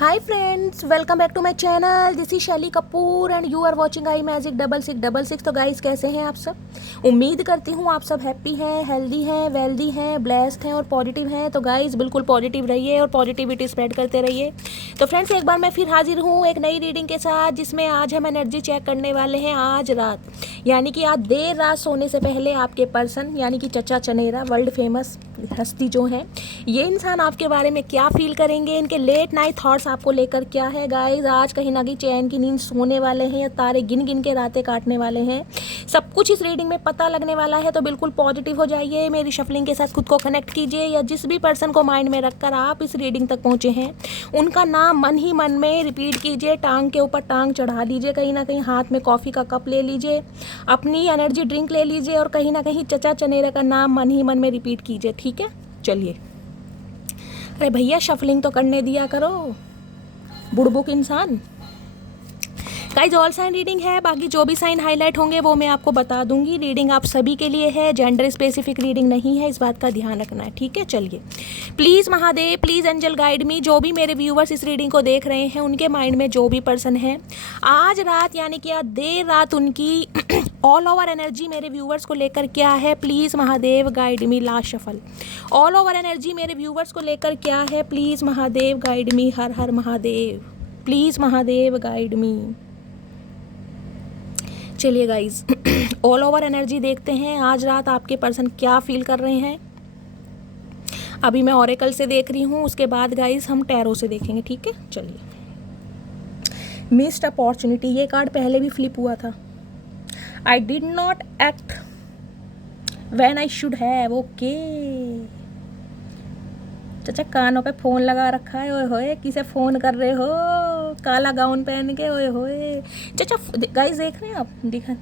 Hi friends, welcome back to my channel. This is Shaily Kapoor and you are watching I magic 6666। तो guys, कैसे हैं आप सब? उम्मीद करती हूँ आप सब हैप्पी हैं, हेल्दी हैं, वेल्दी हैं, ब्लेस्ड हैं और पॉजिटिव हैं। तो गाइस, बिल्कुल पॉजिटिव रहिए और पॉजिटिविटी स्प्रेड करते रहिए। तो फ्रेंड्स, एक बार मैं फिर हाजिर हूँ एक नई रीडिंग के साथ, जिसमें आज हम एनर्जी चेक करने वाले हैं आज रात, यानी कि आज देर रात सोने से पहले आपके पर्सन यानी कि चचा चनेरा, वर्ल्ड फेमस हस्ती जो है, ये इंसान आपके बारे में क्या फील करेंगे, इनके लेट नाइट थॉट्स आपको लेकर क्या है। गाइस, आज कहीं ना कहीं चैन की नींद सोने वाले हैं या तारे गिन गिन के रातें काटने वाले हैं, सब कुछ इस रीडिंग में पता लगने वाला है। तो बिल्कुल पॉजिटिव हो जाइए, मेरी शफलिंग के साथ खुद को कनेक्ट कीजिए, या जिस भी पर्सन को माइंड में रखकर आप इस रीडिंग तक पहुँचे हैं उनका नाम मन ही मन में रिपीट कीजिए, टांग के ऊपर टांग चढ़ा लीजिए, कहीं ना कहीं हाथ में कॉफ़ी का कप ले लीजिए, अपनी एनर्जी ड्रिंक ले लीजिए और कहीं ना कहीं चचा चनेरा का नाम मन ही मन में रिपीट कीजिए। ठीक है, चलिए। अरे भैया, शफलिंग तो करने दिया करो, बुड़बुक इंसान। गाइस, ऑल साइन रीडिंग है, बाकी जो भी साइन हाईलाइट होंगे वो मैं आपको बता दूंगी। रीडिंग आप सभी के लिए है, जेंडर स्पेसिफिक रीडिंग नहीं है, इस बात का ध्यान रखना है। ठीक है, चलिए। Please Mahadev, please angel guide me. जो भी मेरे व्यूवर्स इस रीडिंग को देख रहे हैं, उनके माइंड में जो भी पर्सन है, आज रात यानी कि आज देर रात उनकी ऑल ओवर एनर्जी मेरे व्यूवर्स को लेकर क्या है, please Mahadev guide me. Last shuffle, all over energy मेरे व्यूवर्स को लेकर क्या है, प्लीज़ महादेव गाइड मी। हर हर महादेव, प्लीज़ महादेव गाइड मी। चलिए गाइज, ऑल ओवर एनर्जी देखते हैं आज रात आपके पर्सन क्या फील कर रहे हैं। अभी मैं ऑरेकल से देख रही हूँ, उसके बाद गाइज हम टैरो से देखेंगे। ठीक है, चलिए। मिस्ड अपॉर्चुनिटी, ये कार्ड पहले भी फ्लिप हुआ था। I did not act when I should have. Okay चाचा, कानों पे फ़ोन लगा रखा है, ओए होए, किसे फ़ोन कर रहे हो काला गाउन पहन के, ओए होए। चाचा, गाइस देख रहे हैं आप, दिखा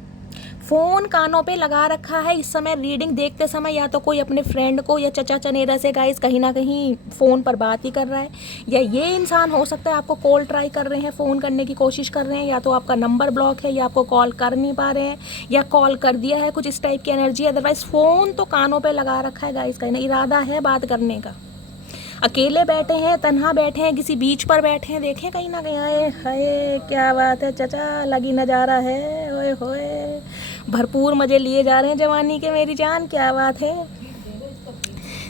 फ़ोन कानों पे लगा रखा है इस समय रीडिंग देखते समय, या तो कोई अपने फ्रेंड को या चचा चनेरा से गाइस कहीं ना कहीं फ़ोन पर बात ही कर रहा है, या ये इंसान हो सकता है आपको कॉल ट्राई कर रहे हैं, फ़ोन करने की कोशिश कर रहे हैं, या तो आपका नंबर ब्लॉक है, या आपको कॉल कर नहीं पा रहे हैं, या कॉल कर दिया है, कुछ इस टाइप की एनर्जी। अदरवाइज़ फ़ोन तो कानों पर लगा रखा है गाइस, कहीं ना इरादा है बात करने का। अकेले बैठे हैं, तन्हा बैठे हैं, किसी बीच पर बैठे हैं, देखें कहीं ना कहीं। आए हाय, क्या बात है चचा, लगी नज़ारा है, ओए होए, भरपूर मज़े लिए जा रहे हैं जवानी के, मेरी जान, क्या बात है।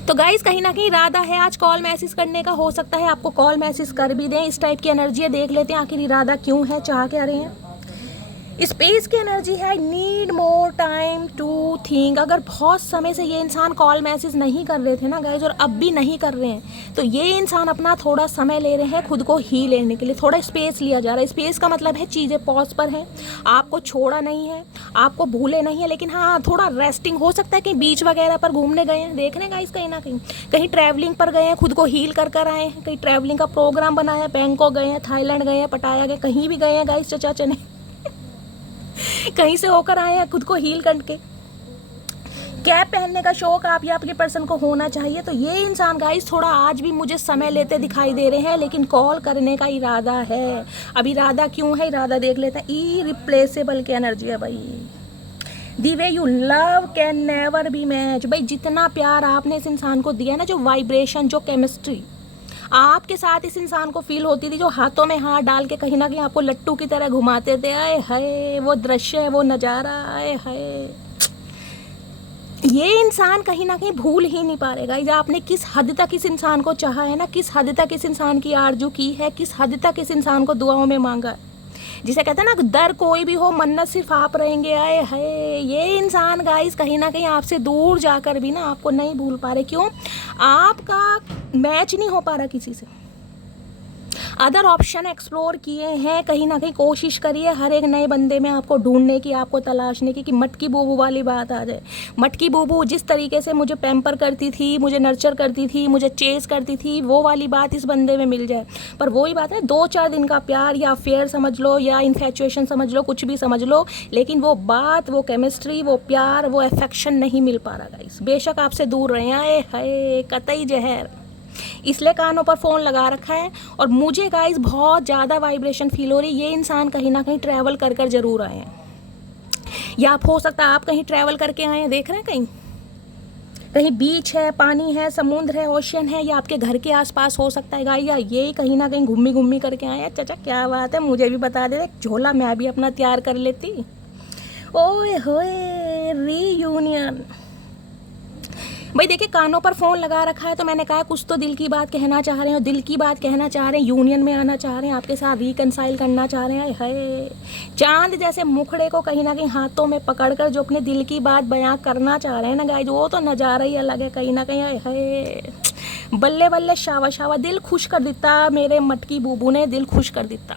तो गाइस, कहीं ना कहीं इरादा है आज कॉल मैसेज करने का, हो सकता है आपको कॉल मैसेज कर भी दें, इस टाइप की एनर्जी है। देख लेते हैं आखिर इरादा क्यों है, चाह क्या रहे हैं। स्पेस की एनर्जी है, need more time to think. अगर बहुत समय से ये इंसान कॉल मैसेज नहीं कर रहे थे ना गाइज, और अब भी नहीं कर रहे हैं, तो ये इंसान अपना थोड़ा समय ले रहे हैं खुद को ही लेने के लिए, थोड़ा स्पेस लिया जा रहा है। स्पेस का मतलब है चीज़ें पॉज पर हैं, आपको छोड़ा नहीं है, आपको भूले नहीं है, लेकिन हाँ थोड़ा रेस्टिंग हो सकता है। कहीं बीच वगैरह पर घूमने गए हैं, देख रहे हैं गाइज, कहीं ना कहीं कहीं ट्रैवलिंग पर गए हैं, खुद को हील कर कर आए हैं, कहीं ट्रैवलिंग का प्रोग्राम बनाया, बैंकॉक गए हैं, थाईलैंड गए हैं, पटाया गए, कहीं भी गए हैं गाइज, चचा चने कहीं से होकर आए हैं खुद को हील करके। कैप पहनने का शौक आप या आपके पर्सन को होना चाहिए। तो ये इंसान गाइस थोड़ा आज भी मुझे समय लेते दिखाई दे रहे हैं, लेकिन कॉल करने का इरादा है। अब इरादा क्यों है, इरादा देख लेते हैं। इरिप्लेसेबल की एनर्जी है भाई। The way you love can never be match. भाई, जितना प्यार आपने इस इंसान को दिया ना, जो वाइब्रेशन, जो केमिस्ट्री आपके साथ इस इंसान को फील होती थी, जो हाथों में हाथ डाल के कहीं ना कहीं आपको लट्टू की तरह घुमाते थे, आए हाय वो दृश्य है, वो नज़ारा, आए हाय, ये इंसान कहीं ना कहीं भूल ही नहीं पा रहेगा। या आपने किस हद तक इस इंसान को चाहा है ना, किस हद तक इस इंसान की आरजू की है, किस हद तक इस इंसान को दुआओं में मांगा है। जिसे कहते हैं ना, दर कोई भी हो मन्नत सिर्फ आप रहेंगे। आए है, ये इंसान गाइस कहीं ना कहीं आपसे दूर जाकर भी ना आपको नहीं भूल पा रहे। क्यों? आपका मैच नहीं हो पा रहा किसी से। अदर ऑप्शन एक्सप्लोर किए हैं, कहीं ना कहीं कोशिश करिए हर एक नए बंदे में आपको ढूंढने की, आपको तलाशने की, कि मटकी बूबू वाली बात आ जाए। मटकी बूबू जिस तरीके से मुझे पैम्पर करती थी, मुझे नर्चर करती थी, मुझे चेस करती थी, वो वाली बात इस बंदे में मिल जाए। पर वही बात है, 2-4 दिन का प्यार या अफेयर समझ लो, या इन्फैचुएशन समझ लो, कुछ भी समझ लो, लेकिन वो बात, वो केमिस्ट्री, वो प्यार, वो अफेक्शन नहीं मिल पा रहा गाइस। बेशक आपसे दूर रहे, आए हाय कतई जहर, इसलिए कानों पर फ़ोन लगा रखा है। और मुझे गाइस बहुत ज़्यादा वाइब्रेशन फील हो रही है। ये इंसान कहीं ना कहीं ट्रैवल कर कर ज़रूर आए हैं, या आप हो सकता है आप कहीं ट्रैवल करके आए हैं, देख रहे हैं कहीं बीच है, पानी है, समुद्र है, ओशियन है, या आपके घर के आसपास हो सकता है गाइस, या ये कहीं ना कहीं घूमी घूमी करके आए हैं। चाचा क्या बात है, मुझे भी बता दे, झोला मैं भी अपना तैयार कर लेती। ओए होए रीयूनियन। भाई देखिए, कानों पर फ़ोन लगा रखा है तो मैंने कहा कुछ तो दिल की बात कहना चाह रहे हो, दिल की बात कहना चाह रहे हैं, यूनियन में आना चाह रहे हैं, आपके साथ रिकनसाइल करना चाह रहे हैं। है चांद जैसे मुखड़े को कहीं ना कहीं हाथों में पकड़कर जो अपने दिल की बात बयां करना चाह रहे हैं ना गाइस, वो तो नज़ारा ही अलग है कहीं ना कहीं। है बल्ले बल्ले शावा शावा, दिल खुश कर देता मेरे मटकी बूबू ने, दिल खुश कर देता।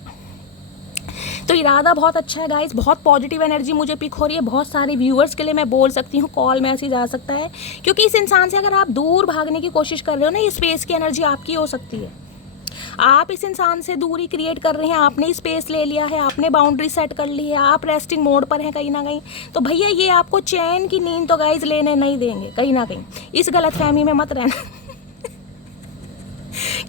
तो इरादा बहुत अच्छा है गाइस, बहुत पॉजिटिव एनर्जी मुझे पिक हो रही है। बहुत सारे व्यूअर्स के लिए मैं बोल सकती हूँ कॉल मैसेज आ सकता है, क्योंकि इस इंसान से अगर आप दूर भागने की कोशिश कर रहे हो ना, ये स्पेस की एनर्जी आपकी हो सकती है। आप इस इंसान से दूरी क्रिएट कर रहे हैं, आपने स्पेस ले लिया है, आपने बाउंड्री सेट कर ली है, आप रेस्टिंग मोड पर हैं कहीं ना कहीं, तो भैया ये आपको चैन की नींद तो गाइस लेने नहीं देंगे कहीं ना कहीं। इस गलतफहमी में मत रहना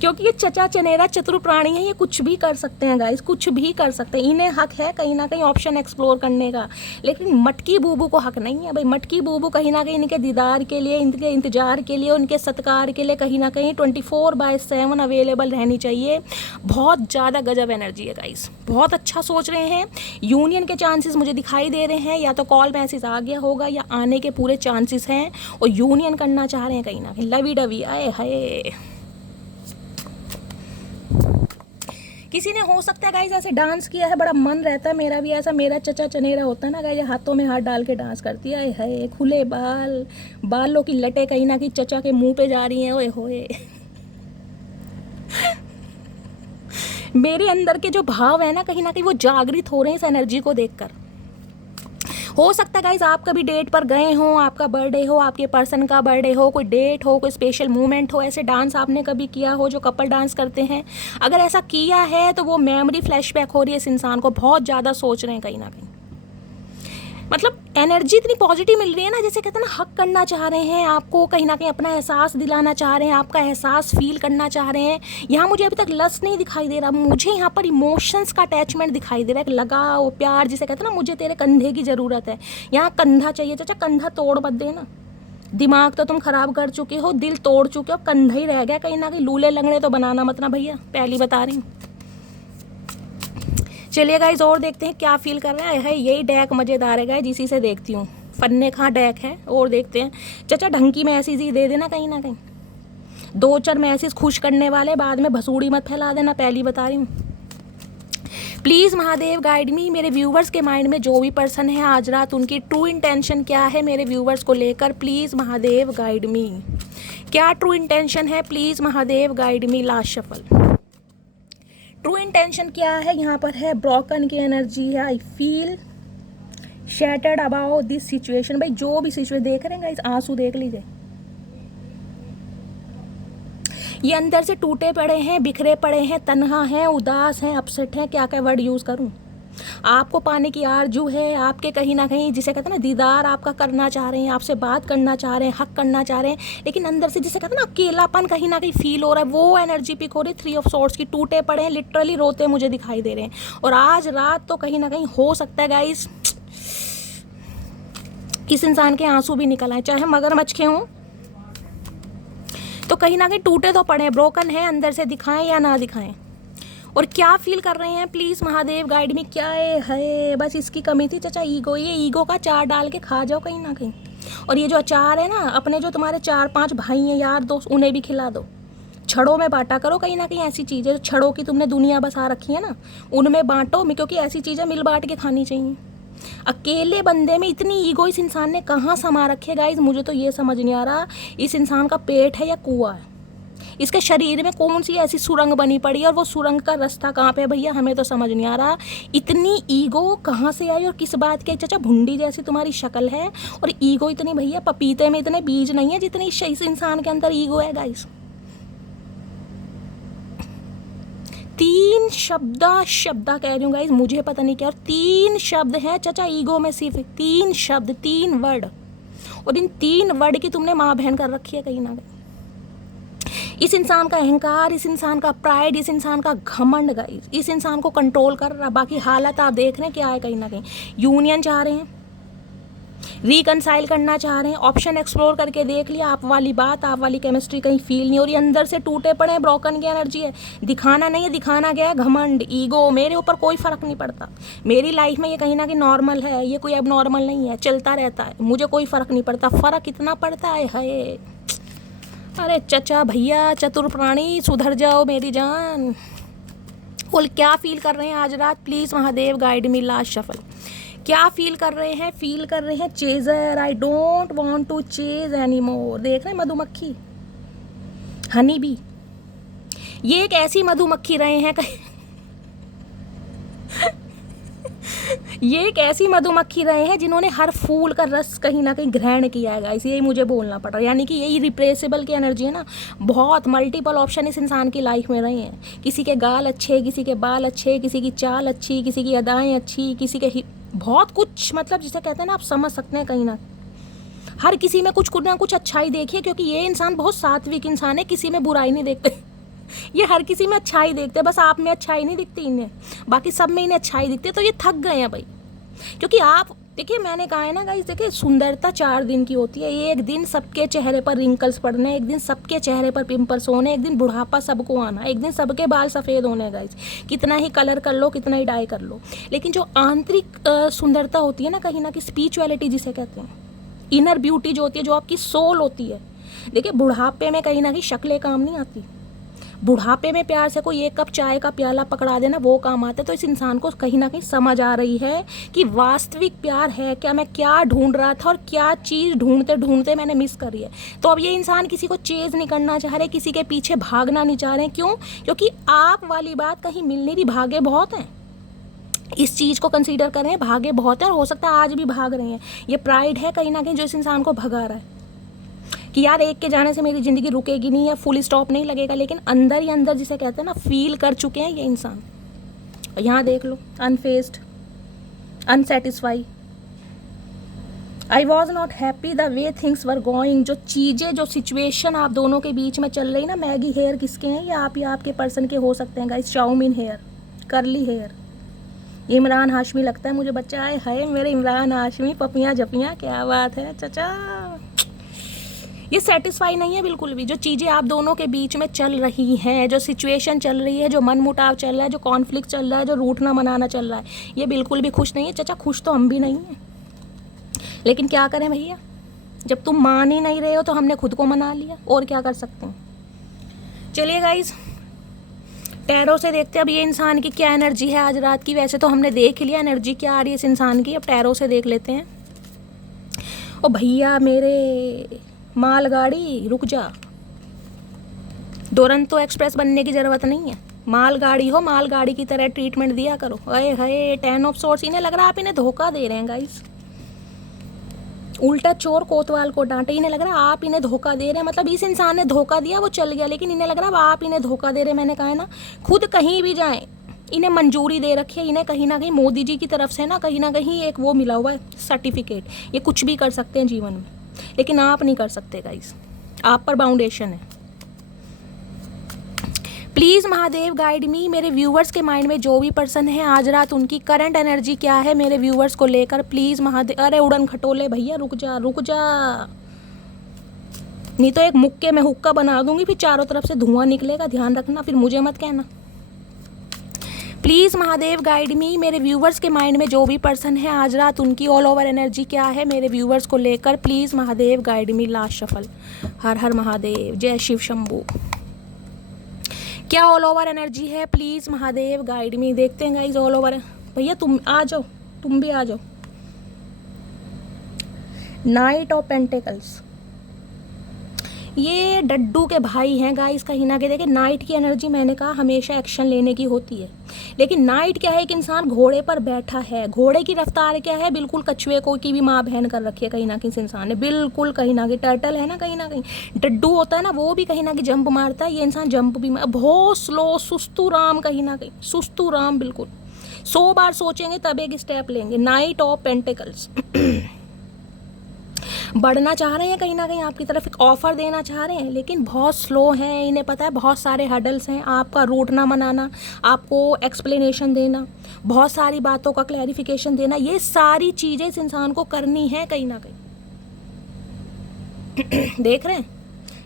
क्योंकि ये चचा चनेरा चतुर प्राणी है, ये कुछ भी कर सकते हैं गाइस, कुछ भी कर सकते हैं। इन्हें हक है कहीं ना कहीं ऑप्शन एक्सप्लोर करने का, लेकिन मटकी बूबू को हक नहीं है भाई। मटकी बूबू कहीं ना कहीं इनके दीदार के लिए, इनके इंतजार के लिए, उनके सत्कार के लिए कहीं ना कहीं 24/7 अवेलेबल रहनी चाहिए। बहुत ज़्यादा गजब एनर्जी है गाइस, बहुत अच्छा सोच रहे हैं। यूनियन के चांसेस मुझे दिखाई दे रहे हैं, या तो कॉल मैसेज आ गया होगा या आने के पूरे चांसेस हैं, और यूनियन करना चाह रहे हैं कहीं ना कहीं। लवी डवी आए हाय। किसी ने हो सकता है गाइस ऐसे डांस किया है, बड़ा मन रहता है मेरा भी ऐसा, मेरा चचा चनेरा होता है ना गाइस, हाथों में हाथ डाल के डांस करती है। खुले बाल, बालों की लटे कहीं ना कहीं चचा के मुंह पे जा रही हैं। ओए होए मेरे अंदर के जो भाव है ना कहीं ना कहीं वो जागृत हो रहे हैं इस एनर्जी को देखकर। हो सकता है गाइज आप कभी डेट पर गए हो, आपका बर्थडे हो, आपके पर्सन का बर्थडे हो, कोई डेट हो, कोई स्पेशल मोमेंट हो, ऐसे डांस आपने कभी किया हो जो कपल डांस करते हैं। अगर ऐसा किया है तो वो मेमोरी फ्लैशबैक हो रही है इस इंसान को, बहुत ज़्यादा सोच रहे हैं कहीं ना कहीं। मतलब एनर्जी इतनी पॉजिटिव मिल रही है ना, जैसे कहते हैं ना हक करना चाह रहे हैं आपको, कहीं ना कहीं अपना एहसास दिलाना चाह रहे हैं, आपका एहसास फील करना चाह रहे हैं। यहाँ मुझे अभी तक लस्ट नहीं दिखाई दे रहा, मुझे यहाँ पर इमोशंस का अटैचमेंट दिखाई दे रहा है, लगाव प्यार जिसे कहते हैं ना, मुझे तेरे कंधे की ज़रूरत है। यहाँ कंधा चाहिए चाचा, कंधा तोड़ मत देना। दिमाग तो तुम खराब कर चुके हो, दिल तोड़ चुके हो, कंधा ही रह गया कहीं ना कहीं। लूले लंगड़े तो बनाना मत ना भैया, पहली बता रही हूँ। चलिए गाइस और देखते हैं क्या फील कर रहे हैं। यही डेक मज़ेदार है गाइस, इसी से देखती हूँ। फन्ने कहाँ डेक है, और देखते हैं। चाचा ढंग की मैसेज ही दे देना कहीं ना कहीं, 2-4 मैसेज खुश करने वाले, बाद में भसूड़ी मत फैला देना, पहली बता रही हूँ। Please Mahadev guide me. मेरे व्यूवर्स के माइंड में जो भी पर्सन है आज रात, उनकी ट्रू इंटेंशन क्या है मेरे व्यूवर्स को लेकर, प्लीज़ महादेव गाइड मी। क्या ट्रू इंटेंशन है, please Mahadev guide me. Last shuffle. True intention क्या है यहाँ पर है, ब्रोकन की एनर्जी है। I feel shattered about this situation. भाई जो भी सिचुएशन देख रहे हैं गाइस, आंसू देख लीजिए, ये अंदर से टूटे पड़े हैं, बिखरे पड़े हैं, तन्हा हैं, उदास हैं, अपसेट हैं, क्या क्या वर्ड यूज़ करूँ। आपको पाने की आरजू है, आपके कहीं ना कहीं जिसे कहते हैं ना दीदार आपका करना चाह रहे हैं, आपसे बात करना चाह रहे हैं, हक करना चाह रहे हैं, लेकिन अंदर से जिसे कहते हैं ना अकेलापन कहीं ना कहीं फील हो रहा है, वो एनर्जी पिक हो रही है। 3 ऑफ सॉर्ड्स की, टूटे पड़े हैं, लिटरली रोते मुझे दिखाई दे रहे हैं। और आज रात तो कहीं ना कहीं हो सकता है गाइस इस इंसान के आंसू भी निकल आए, चाहे मगरमच्छ के हों, तो कहीं ना कहीं टूटे तो पड़े हैं, ब्रोकन है, अंदर से दिखाएं या ना दिखाएं। और क्या फील कर रहे हैं, प्लीज़ महादेव गाइड में। क्या है बस इसकी कमी थी चाचा, ईगो। ये ईगो का अचार डाल के खा जाओ कहीं ना कहीं। और ये जो अचार है ना, अपने जो तुम्हारे 4-5 भाई हैं, यार दोस्त, उन्हें भी खिला दो। छड़ों में बांटा करो कहीं ना कहीं ऐसी चीज़ें, छड़ों की तुमने दुनिया बसा रखी है ना, उनमें बांटो, क्योंकि ऐसी चीज़ें मिल बांट के खानी चाहिए। अकेले बंदे में इतनी ईगो इस इंसान ने कहाँ समा रखी है गाइज, मुझे तो ये समझ नहीं आ रहा इस इंसान का पेट है या कुआं है, इसके शरीर में कौन सी ऐसी सुरंग बनी पड़ी है, और वो सुरंग का रास्ता कहाँ पे है भैया, हमें तो समझ नहीं आ रहा। इतनी ईगो कहाँ से आई और किस बात के। चाचा भुंडी जैसी तुम्हारी शक्ल है, और ईगो इतनी भैया, पपीते में इतने बीज नहीं है जितनी इस इंसान के अंदर ईगो है गाइस। 3 शब्द कह रही हूँ गाइस, मुझे पता नहीं क्या, और 3 शब्द हैं चाचा ईगो में, सिर्फ 3 शब्द, 3 वर्ड, और इन 3 वर्ड की तुमने माँ बहन कर रखी है कहीं ना कहीं। इस इंसान का अहंकार, इस इंसान का प्राइड, इस इंसान का घमंड गाइस, इस इंसान को कंट्रोल कर रहा। बाकी हालत आप देख रहे हैं क्या है, कहीं ना कहीं यूनियन चाह रहे हैं, रिकनसाइल करना चाह रहे हैं, ऑप्शन एक्सप्लोर करके देख लिया, आप वाली बात, आप वाली केमिस्ट्री कहीं फील नहीं हो रही, अंदर से टूटे पड़े हैं, ब्रोकन की एनर्जी है। दिखाना नहीं है, दिखाना क्या है, घमंड, ईगो, मेरे ऊपर कोई फ़र्क नहीं पड़ता, मेरी लाइफ में ये कहीं ना कहीं नॉर्मल है, ये कोई अब नॉर्मल नहीं है, चलता रहता है, मुझे कोई फ़र्क नहीं पड़ता। फ़र्क इतना पड़ता है अरे चचा भैया चतुर प्राणी सुधर जाओ मेरी जान। बोल क्या फील कर रहे हैं आज रात, please Mahadev guide me last shuffle. क्या फील कर रहे हैं? फील कर रहे हैं chaser, I don't want to chase any more. देख रहे हैं मधुमक्खी, हनी बी, ये एक ऐसी मधुमक्खी रहे हैं ये एक ऐसी मधुमक्खी रहे हैं जिन्होंने हर फूल का रस कहीं ना कहीं ग्रहण किया है गाइस, यही मुझे बोलना पड़ रहा है। यानी कि यही रिप्रेसिबल की एनर्जी है ना, बहुत मल्टीपल ऑप्शन इस इंसान की लाइफ में रहे हैं। किसी के गाल अच्छे, किसी के बाल अच्छे, किसी की चाल अच्छी, किसी की अदाएं अच्छी, किसी के बहुत कुछ, मतलब जिसे कहते हैं ना, आप समझ सकते हैं कहीं ना हर किसी में कुछ ना कुछ अच्छाई देखिए, क्योंकि ये इंसान बहुत सात्विक इंसान है, किसी में बुराई नहीं देखते ये हर किसी में अच्छाई देखते हैं, बस आप में अच्छाई नहीं दिखती इन्हें, बाकी सब में इन्हें अच्छाई दिखती है। तो ये थक गए हैं भाई, क्योंकि आप देखिए, मैंने कहा है ना गाइस, देखिए सुंदरता 4 दिन की होती है। एक दिन सबके चेहरे पर रिंकल्स पड़ने, एक दिन सबके चेहरे पर पिंपल्स होने, एक दिन बुढ़ापा सबको आना, एक दिन सबके बाल सफ़ेद होने गाइस। कितना ही कलर कर लो, कितना ही डाई कर लो, लेकिन जो आंतरिक सुंदरता होती है ना, कहीं ना कहीं स्पिरिचुअलिटी जिसे कहते हैं, इनर ब्यूटी जो होती है, जो आपकी सोल होती है। देखिए बुढ़ापे में कहीं ना कहीं शक्लें काम नहीं आती, बुढ़ापे में प्यार से कोई 1 कप चाय का प्याला पकड़ा देना वो काम आता है। तो इस इंसान को कहीं ना कहीं समझ आ रही है कि वास्तविक प्यार है क्या, मैं क्या ढूंढ रहा था और क्या चीज़ ढूंढते ढूंढते मैंने मिस करी है। तो अब ये इंसान किसी को चेज़ नहीं करना चाह रहे, किसी के पीछे भागना नहीं चाह रहे। क्यों? क्योंकि आप वाली बात कहीं मिल नहीं रही, भागे बहुत हैं। इस चीज़ को कंसीडर करें, भागे बहुत हैं, और हो सकता है आज भी भाग रहे हैं। ये प्राइड है कहीं ना कहीं जो इस इंसान को भगा रहा है कि यार एक के जाने से मेरी ज़िंदगी रुकेगी नहीं या फुल स्टॉप नहीं लगेगा, लेकिन अंदर ही अंदर जिसे कहते हैं ना, फील कर चुके हैं ये इंसान। यहाँ देख लो, unfazed, unsatisfy, I was not happy the way things were going. जो चीज़ें, जो सिचुएशन आप दोनों के बीच में चल रही ना, मैगी हेयर किसके हैं? ये आप ही आपके पर्सन के हो सकते हैं guys. Chow mein hair, curly hair, Imran Hashmi लगता है मुझे बच्चा। आए हाय मेरे इमरान हाशमी, पपियाँ झपियाँ, क्या बात है चचा। ये सेटिस्फाई नहीं है बिल्कुल भी। जो चीज़ें आप दोनों के बीच में चल रही हैं, जो सिचुएशन चल रही है, जो मन मुटाव चल रहा है, जो कॉन्फ्लिक्ट चल रहा है, जो रूठना मनाना चल रहा है, ये बिल्कुल भी खुश नहीं है चचा। खुश तो हम भी नहीं हैं, लेकिन क्या करें भैया, जब तुम मान ही नहीं रहे हो तो हमने खुद को मना लिया, और क्या कर सकते हैं। चलिए गाइज, टैरो से देखते हैं अब ये इंसान की क्या एनर्जी है आज रात की। वैसे तो हमने देख लिया एनर्जी क्या आ रही है इस इंसान की, अब टैरो से देख लेते हैं। ओ भैया मेरे मालगाड़ी रुक जा, दुरंतो एक्सप्रेस बनने की ज़रूरत नहीं है, मालगाड़ी हो, मालगाड़ी की तरह ट्रीटमेंट दिया करो। अरे हाय 10 ऑफ सोर्स, इन्हें लग रहा है आप इन्हें धोखा दे रहे हैं गाइस। उल्टा चोर कोतवाल को डांटे, इन्हें लग रहा है आप इन्हें धोखा दे रहे हैं। मतलब इस इंसान ने धोखा दिया, वो चल गया, लेकिन इन्हें लग रहा है आप इन्हें धोखा दे रहे हैं। मैंने कहा है ना, खुद कहीं भी जाएं, इन्हें मंजूरी दे रखी है, इन्हें कहीं ना कहीं मोदी जी की तरफ से ना कहीं एक वो मिला हुआ है सर्टिफिकेट, ये कुछ भी कर सकते हैं जीवन में, लेकिन आप नहीं कर सकते गाइस, आप पर बाउंडेशन है। प्लीज़ महादेव गाइड मी, मेरे व्यूवर्स के माइंड में जो भी पर्सन है आज रात, उनकी करंट एनर्जी क्या है मेरे व्यूवर्स को लेकर, प्लीज़ महादेव। अरे उड़न खटोले भैया रुक जा रुक जा, नहीं तो एक मुक्के में हुक्का बना दूंगी, फिर चारों तरफ से धुआं निकलेगा, ध्यान रखना, फिर मुझे मत कहना। प्लीज़ महादेव गाइड मी, मेरे व्यूवर्स के माइंड में जो भी पर्सन है आज रात, उनकी ऑल ओवर एनर्जी क्या है मेरे व्यूवर्स को लेकर, please Mahadev guide me last shuffle. हर हर महादेव, जय शिव शंभू। क्या ऑल ओवर एनर्जी है, प्लीज़ महादेव गाइड मी। देखते हैं गाइज ऑल ओवर। भैया तुम आ जाओ, तुम भी आ जाओ। नाइट ऑफ पेंटिकल्स, ये डड्डू के भाई हैं गाइस कहीं ना कहीं। देखिए नाइट की एनर्जी, मैंने कहा हमेशा एक्शन लेने की होती है, लेकिन नाइट क्या है, एक इंसान घोड़े पर बैठा है, घोड़े की रफ्तार क्या है, बिल्कुल कछुए को की भी माँ बहन कर रखी है कहीं ना कहीं इस इंसान ने, बिल्कुल कहीं ना कहीं। टर्टल है ना कहीं डड्डू होता है ना, वो भी कहीं ना कहीं जंप मारता है, ये इंसान जंप भी बहुत स्लो, सुस्तू राम कहीं ना कहीं, सुस्तू राम बिल्कुल। 100 बार सोचेंगे तब एक स्टेप लेंगे। नाइट ऑफ पेंटिकल्स, बढ़ना चाह रहे हैं कहीं ना कहीं, आपकी तरफ एक ऑफ़र देना चाह रहे हैं, लेकिन बहुत स्लो हैं। इन्हें पता है बहुत सारे हर्डल्स हैं, आपका रूट ना मनाना, आपको एक्सप्लेनेशन देना, बहुत सारी बातों का क्लैरिफिकेशन देना, ये सारी चीज़ें इस इंसान को करनी है कहीं ना कहीं। देख रहे हैं,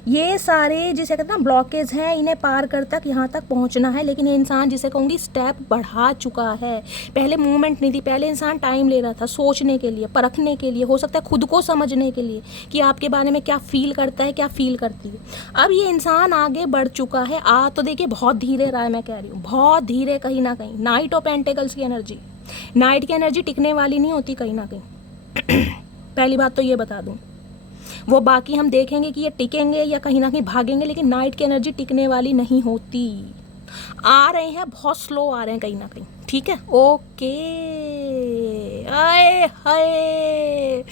ये सारे जिसे कहते हैं ना ब्लॉकेज हैं, इन्हें पार कर तक यहाँ तक पहुँचना है। लेकिन ये इंसान जिसे कहूँगी स्टेप बढ़ा चुका है। पहले मूवमेंट नहीं थी, पहले इंसान टाइम ले रहा था सोचने के लिए, परखने के लिए, हो सकता है खुद को समझने के लिए कि आपके बारे में क्या फील करता है, क्या फील करती है। अब ये इंसान आगे बढ़ चुका है। तो देखिए बहुत धीरे रहा है, मैं कह रही हूँ बहुत धीरे कहीं ना कहीं। नाइट ऑफ पेंटिकल्स की एनर्जी, नाइट की एनर्जी टिकने वाली नहीं होती कहीं ना कहीं। पहली बात तो ये बता दूँ, वो बाकी हम देखेंगे कि ये टिकेंगे या कहीं ना कहीं भागेंगे, लेकिन नाइट की एनर्जी टिकने वाली नहीं होती। आ रहे हैं बहुत स्लो आ रहे हैं कहीं ना कहीं, ठीक है। ओके, आए हाय,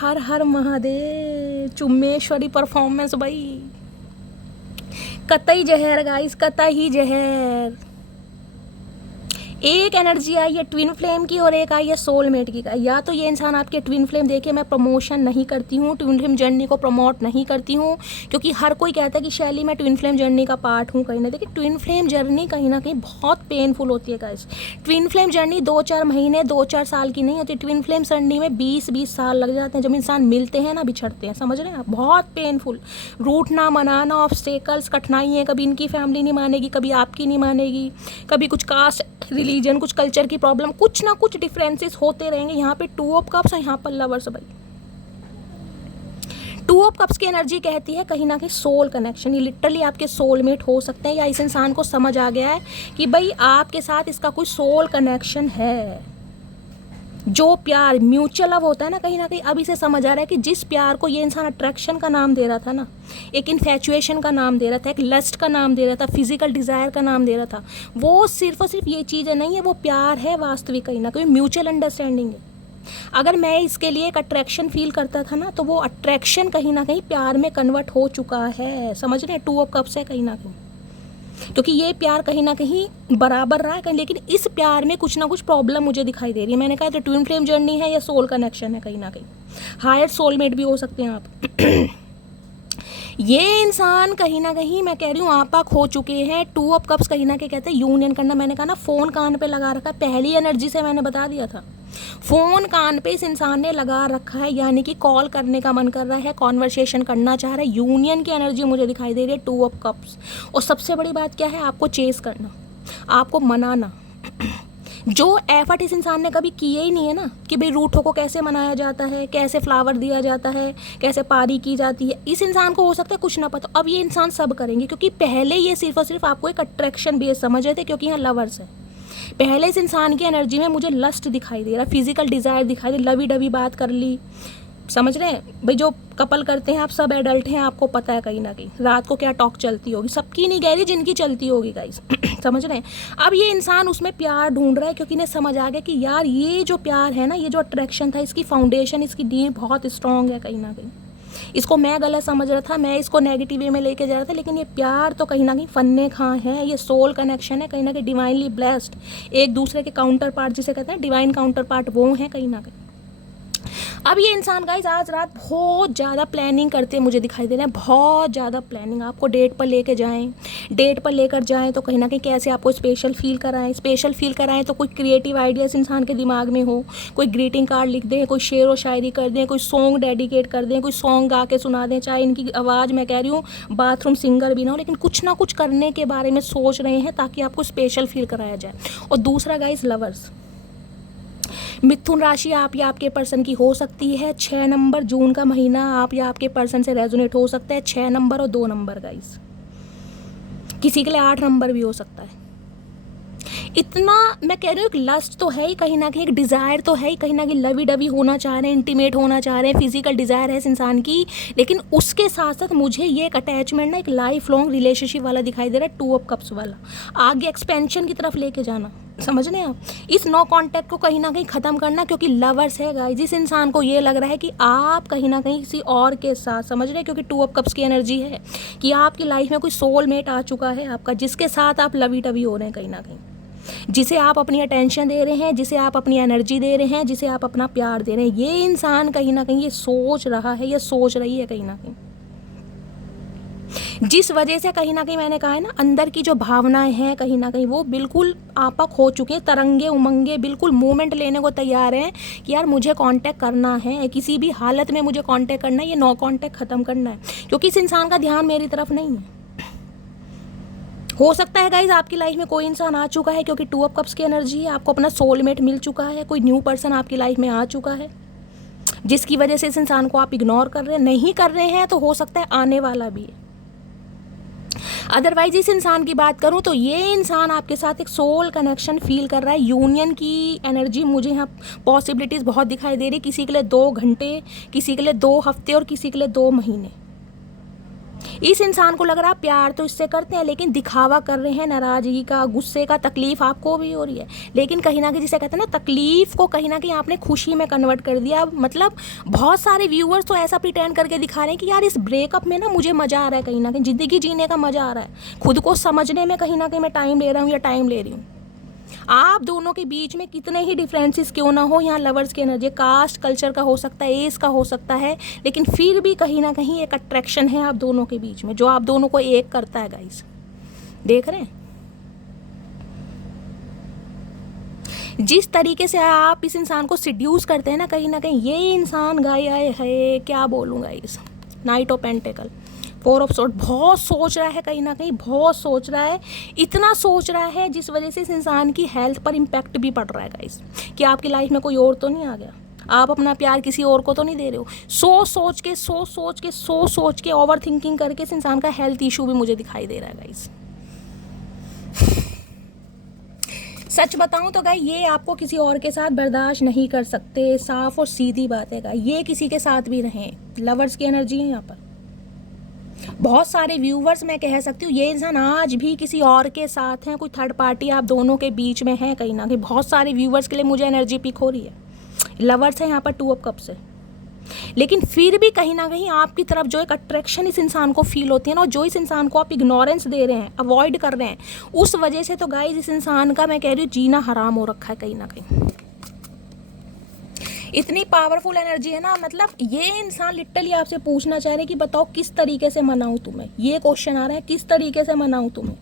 हर हर महादेव, चुम्मेश्वरी परफॉर्मेंस भाई, कतई जहर गाइस, कतई जहर। एक एनर्जी आई है ट्विन फ्लेम की और एक आई है सोलमेट की। या तो ये इंसान आपके ट्विन फ्लेम, देखिए मैं प्रमोशन नहीं करती हूँ, ट्विन फ्लेम जर्नी को प्रमोट नहीं करती हूँ, क्योंकि हर कोई कहता है कि शैली मैं ट्विन फ्लेम जर्नी का पार्ट हूँ। कहीं ना देखिए ट्विन फ्लेम जर्नी कहीं ना कहीं बहुत पेनफुल होती है गाइस। ट्विन फ्लेम जर्नी 2-4 महीने 2-4 साल की नहीं होती, ट्विन फ्लेम जर्नी में 20-20 साल लग जाते हैं। जब इंसान मिलते हैं ना, बिछड़ते हैं, समझ रहे हैं आप, बहुत पेनफुल। रूट ना मनाना, ऑब्स्टेकल्स, कठिनाइयाँ, कभी इनकी फैमिली नहीं मानेगी, कभी आपकी नहीं मानेगी, कभी कुछ कास्ट, रिलीजन, कुछ कल्चर की प्रॉब्लम, कुछ ना कुछ डिफरेंसेस होते रहेंगे। यहाँ पे 2 ऑफ कप्स है, यहाँ पर लवर्स भाई। 2 ऑफ कप्स की एनर्जी कहती है कहीं ना कहीं सोल कनेक्शन। ये लिटरली आपके सोलमेट हो सकते हैं, या इस इंसान को समझ आ गया है कि भाई आपके साथ इसका कोई सोल कनेक्शन है। जो प्यार म्यूचुअल लव होता है ना कहीं अब इसे समझ आ रहा है कि जिस प्यार को ये इंसान अट्रैक्शन का नाम दे रहा था ना, एक इन्फैचुएशन का नाम दे रहा था, एक लस्ट का नाम दे रहा था, फिजिकल डिज़ायर का नाम दे रहा था, वो सिर्फ और सिर्फ ये चीज़ें नहीं है, वो प्यार है वास्तविक कहीं ना कहीं, म्यूचुअल अंडरस्टैंडिंग है। अगर मैं इसके लिए एक अट्रैक्शन फील करता था ना, तो वो अट्रैक्शन कहीं ना कहीं प्यार में कन्वर्ट हो चुका है। समझ रहे हैं, 2 ऑफ कप्स है कहीं ना कहीं, क्योंकि ये प्यार कहीं ना कहीं बराबर रहा है कहीं, लेकिन इस प्यार में कुछ ना कुछ प्रॉब्लम मुझे दिखाई दे रही है। मैंने कहा तो ट्विन फ्लेम जर्नी है या सोल कनेक्शन है कहीं ना कहीं, हायर सोलमेट भी हो सकते हैं आप। ये इंसान कहीं ना कहीं मैं कह रही हूँ आपा खो चुके हैं। 2 ऑफ कप्स कहीं ना कहीं कहते हैं यूनियन करना। मैंने कहा ना फ़ोन कान पे लगा रखा, पहली एनर्जी से मैंने बता दिया था, फ़ोन कान पे इस इंसान ने लगा रखा है, यानी कि कॉल करने का मन कर रहा है, कॉन्वर्सेशन करना चाह रहा है। यूनियन की एनर्जी मुझे दिखाई दे रही है 2 ऑफ कप्स। और सबसे बड़ी बात क्या है, आपको चेस करना, आपको मनाना। जो एफर्ट इस इंसान ने कभी किए ही नहीं है ना, कि भाई रूठों को कैसे मनाया जाता है, कैसे फ्लावर दिया जाता है, कैसे पारी की जाती है, इस इंसान को हो सकता है कुछ ना पता। अब ये इंसान सब करेंगे, क्योंकि पहले ये सिर्फ और सिर्फ आपको एक अट्रैक्शन बेस समझ रहे थे, क्योंकि यहाँ लवर्स है। पहले इस इंसान की एनर्जी में मुझे लस्ट दिखाई दे रहा, फिजिकल डिज़ायर दिखाई दे, लवी डवी बात कर ली। समझ रहे हैं भाई, जो कपल करते हैं, आप सब एडल्ट हैं, आपको पता है कहीं ना कहीं रात को क्या टॉक चलती होगी, सबकी नहीं कह रही, जिनकी चलती होगी गाइस। समझ रहे हैं। अब ये इंसान उसमें प्यार ढूंढ रहा है, क्योंकि इन्हें समझ आ गया कि यार ये जो प्यार है ना, ये जो अट्रैक्शन था, इसकी फाउंडेशन, इसकी नींव बहुत स्ट्रांग है कहीं ना कहीं। इसको मैं गलत समझ रहा था, मैं इसको नेगेटिव वे में लेके जा रहा था, लेकिन ये प्यार तो कहीं ना कहीं फन्ने खां है, ये सोल कनेक्शन है कहीं ना कहीं, डिवाइनली ब्लेस्ड, एक दूसरे के काउंटर पार्ट जिसे कहते हैं डिवाइन काउंटर पार्ट, वो है कहीं ना कहीं। अब ये इंसान गाइस आज रात बहुत ज़्यादा प्लानिंग करते मुझे दिखाई दे रहे हैं, बहुत ज़्यादा प्लानिंग। आपको डेट पर लेके जाएं, डेट पर लेकर जाएं तो कहीं ना कहीं कैसे आपको स्पेशल फील कराएं, तो कोई क्रिएटिव आइडियाज़ इंसान के दिमाग में हो, कोई ग्रीटिंग कार्ड लिख दें, कोई शेर व शायरी कर दें, कोई सॉन्ग डेडिकेट कर दें, कोई सॉन्ग गा के सुना दें। चाहे इनकी आवाज़, मैं कह रही हूँ बाथरूम सिंगर भी ना हो, लेकिन कुछ ना कुछ करने के बारे में सोच रहे हैं ताकि आपको स्पेशल फील कराया जाए। और दूसरा गाइस, लवर्स, मिथुन राशि आप या आपके पर्सन की हो सकती है। 6 नंबर जून का महीना आप या आपके पर्सन से रेजोनेट हो सकता है। 6 नंबर और 2 नंबर गाइस, किसी के लिए 8 नंबर भी हो सकता है। इतना मैं कह रही हूँ, एक लस्ट तो है ही कहीं ना कहीं, एक डिज़ायर तो है ही कहीं ना कहीं, लवी डवी होना चाह रहे हैं, इंटीमेट होना चाह रहे हैं, फिजिकल डिज़ायर है इस इंसान की, लेकिन उसके साथ साथ मुझे ये एक अटैचमेंट ना, एक लाइफ लॉन्ग रिलेशनशिप वाला दिखाई दे रहा है, 2 ऑफ कप्स वाला, आगे एक्सपेंशन की तरफ लेके जाना। समझ रहे हैं आप, इस नो कांटेक्ट को कहीं ना कहीं ख़त्म करना, क्योंकि लवर्स है गाइस, जिस इंसान को ये लग रहा है कि आप कहीं ना कहीं किसी और के साथ, समझ रहे हैं, क्योंकि 2 ऑफ कप्स की एनर्जी है कि आपकी लाइफ में कोई सोलमेट आ चुका है आपका, जिसके साथ आप लवी टवी हो रहे हैं कहीं ना कहीं। जिसे आप अपनी अटेंशन दे रहे हैं, जिसे आप अपनी एनर्जी दे रहे हैं, जिसे आप अपना प्यार दे रहे हैं, ये इंसान कहीं ना कहीं ये सोच रहा है, ये सोच रही है कहीं ना कहीं, जिस वजह से कहीं ना कहीं मैंने कहा है ना, अंदर की जो भावनाएं हैं कहीं ना कहीं वो बिल्कुल आपक हो चुके हैं, तरंगे उमंगे बिल्कुल मूवमेंट लेने को तैयार हैं कि यार मुझे कांटेक्ट करना है, किसी भी हालत में मुझे कांटेक्ट करना है, ये नो कांटेक्ट ख़त्म करना है, क्योंकि इस इंसान का ध्यान मेरी तरफ नहीं है। हो सकता है गाइज आपकी लाइफ में कोई इंसान आ चुका है, क्योंकि 2 ऑफ कप्स की एनर्जी है, आपको अपना सोलमेट मिल चुका है, कोई न्यू पर्सन आपकी लाइफ में आ चुका है, जिसकी वजह से इस इंसान को आप इग्नोर कर रहे हैं, नहीं कर रहे हैं, तो हो सकता है आने वाला भी है। अदरवाइज इस इंसान की बात करूं तो ये इंसान आपके साथ एक सोल कनेक्शन फील कर रहा है, यूनियन की एनर्जी मुझे यहाँ पॉसिबिलिटीज़ बहुत दिखाई दे रही, किसी के लिए 2 घंटे, किसी के लिए 2 हफ्ते और किसी के लिए 2 महीने। इस इंसान को लग रहा है प्यार तो इससे करते हैं, लेकिन दिखावा कर रहे हैं नाराज़गी का, गुस्से का, तकलीफ आपको भी हो रही है, लेकिन कहीं ना कहीं जिसे कहते हैं ना, तकलीफ को कहीं ना कहीं आपने खुशी में कन्वर्ट कर दिया। मतलब बहुत सारे व्यूअर्स तो ऐसा प्रिटेंड करके दिखा रहे हैं कि यार इस ब्रेकअप में ना मुझे मज़ा आ रहा है, कहीं ना कहीं ज़िंदगी जीने का मज़ा आ रहा है, खुद को समझने में कहीं ना कहीं मैं टाइम ले रहा हूँ या टाइम ले रही हूँ। आप दोनों के बीच में कितने ही डिफरेंसेस क्यों ना हो, यहाँ लवर्स की एनर्जी कास्ट कल्चर का हो सकता है, एज का हो सकता है, लेकिन फिर भी कहीं ना कहीं एक अट्रैक्शन है आप दोनों के बीच में, जो आप दोनों को एक करता है गाइस। देख रहे हैं जिस तरीके से आप इस इंसान को सिड्यूस करते हैं ना कहीं ये इंसान गाय आए है, क्या बोलूँ guys, night of pentacle, 4 of sword, बहुत सोच रहा है कहीं ना कहीं, बहुत सोच रहा है, इतना सोच रहा है जिस वजह से इस इंसान की हेल्थ पर इम्पैक्ट भी पड़ रहा है गाइस, कि आपकी लाइफ में कोई और तो नहीं आ गया, आप अपना प्यार किसी और को तो नहीं दे रहे हो। सोच के ओवर थिंकिंग करके इस इंसान का हेल्थ इशू भी मुझे दिखाई दे रहा है गाइस। सच बताऊं तो गाइस ये आपको किसी और के साथ बर्दाश्त नहीं कर सकते, साफ और सीधी बात है गाइस, ये किसी के साथ भी रहें, लवर्स की एनर्जी है यहाँ पर। बहुत सारे व्यूवर्स मैं कह सकती हूँ ये इंसान आज भी किसी और के साथ हैं, कोई थर्ड पार्टी आप दोनों के बीच में है कहीं ना कहीं। बहुत सारे व्यूवर्स के लिए मुझे एनर्जी पिक हो रही है, लवर्स है यहाँ पर 2 ऑफ कप से, लेकिन फिर भी कहीं ना कहीं आपकी तरफ जो एक अट्रैक्शन इस इंसान को फील होती है ना, जो इस इंसान को आप इग्नोरेंस दे रहे हैं, अवॉइड कर रहे हैं, उस वजह से तो गाइस इस इंसान का मैं कह रही हूँ जीना हराम हो रखा है कहीं ना कहीं। इतनी पावरफुल एनर्जी है ना, मतलब ये इंसान लिटरली आपसे पूछना चाह रहे हैं कि बताओ किस तरीके से मनाऊं तुम्हें, ये क्वेश्चन आ रहा है किस तरीके से मनाऊं तुम्हें,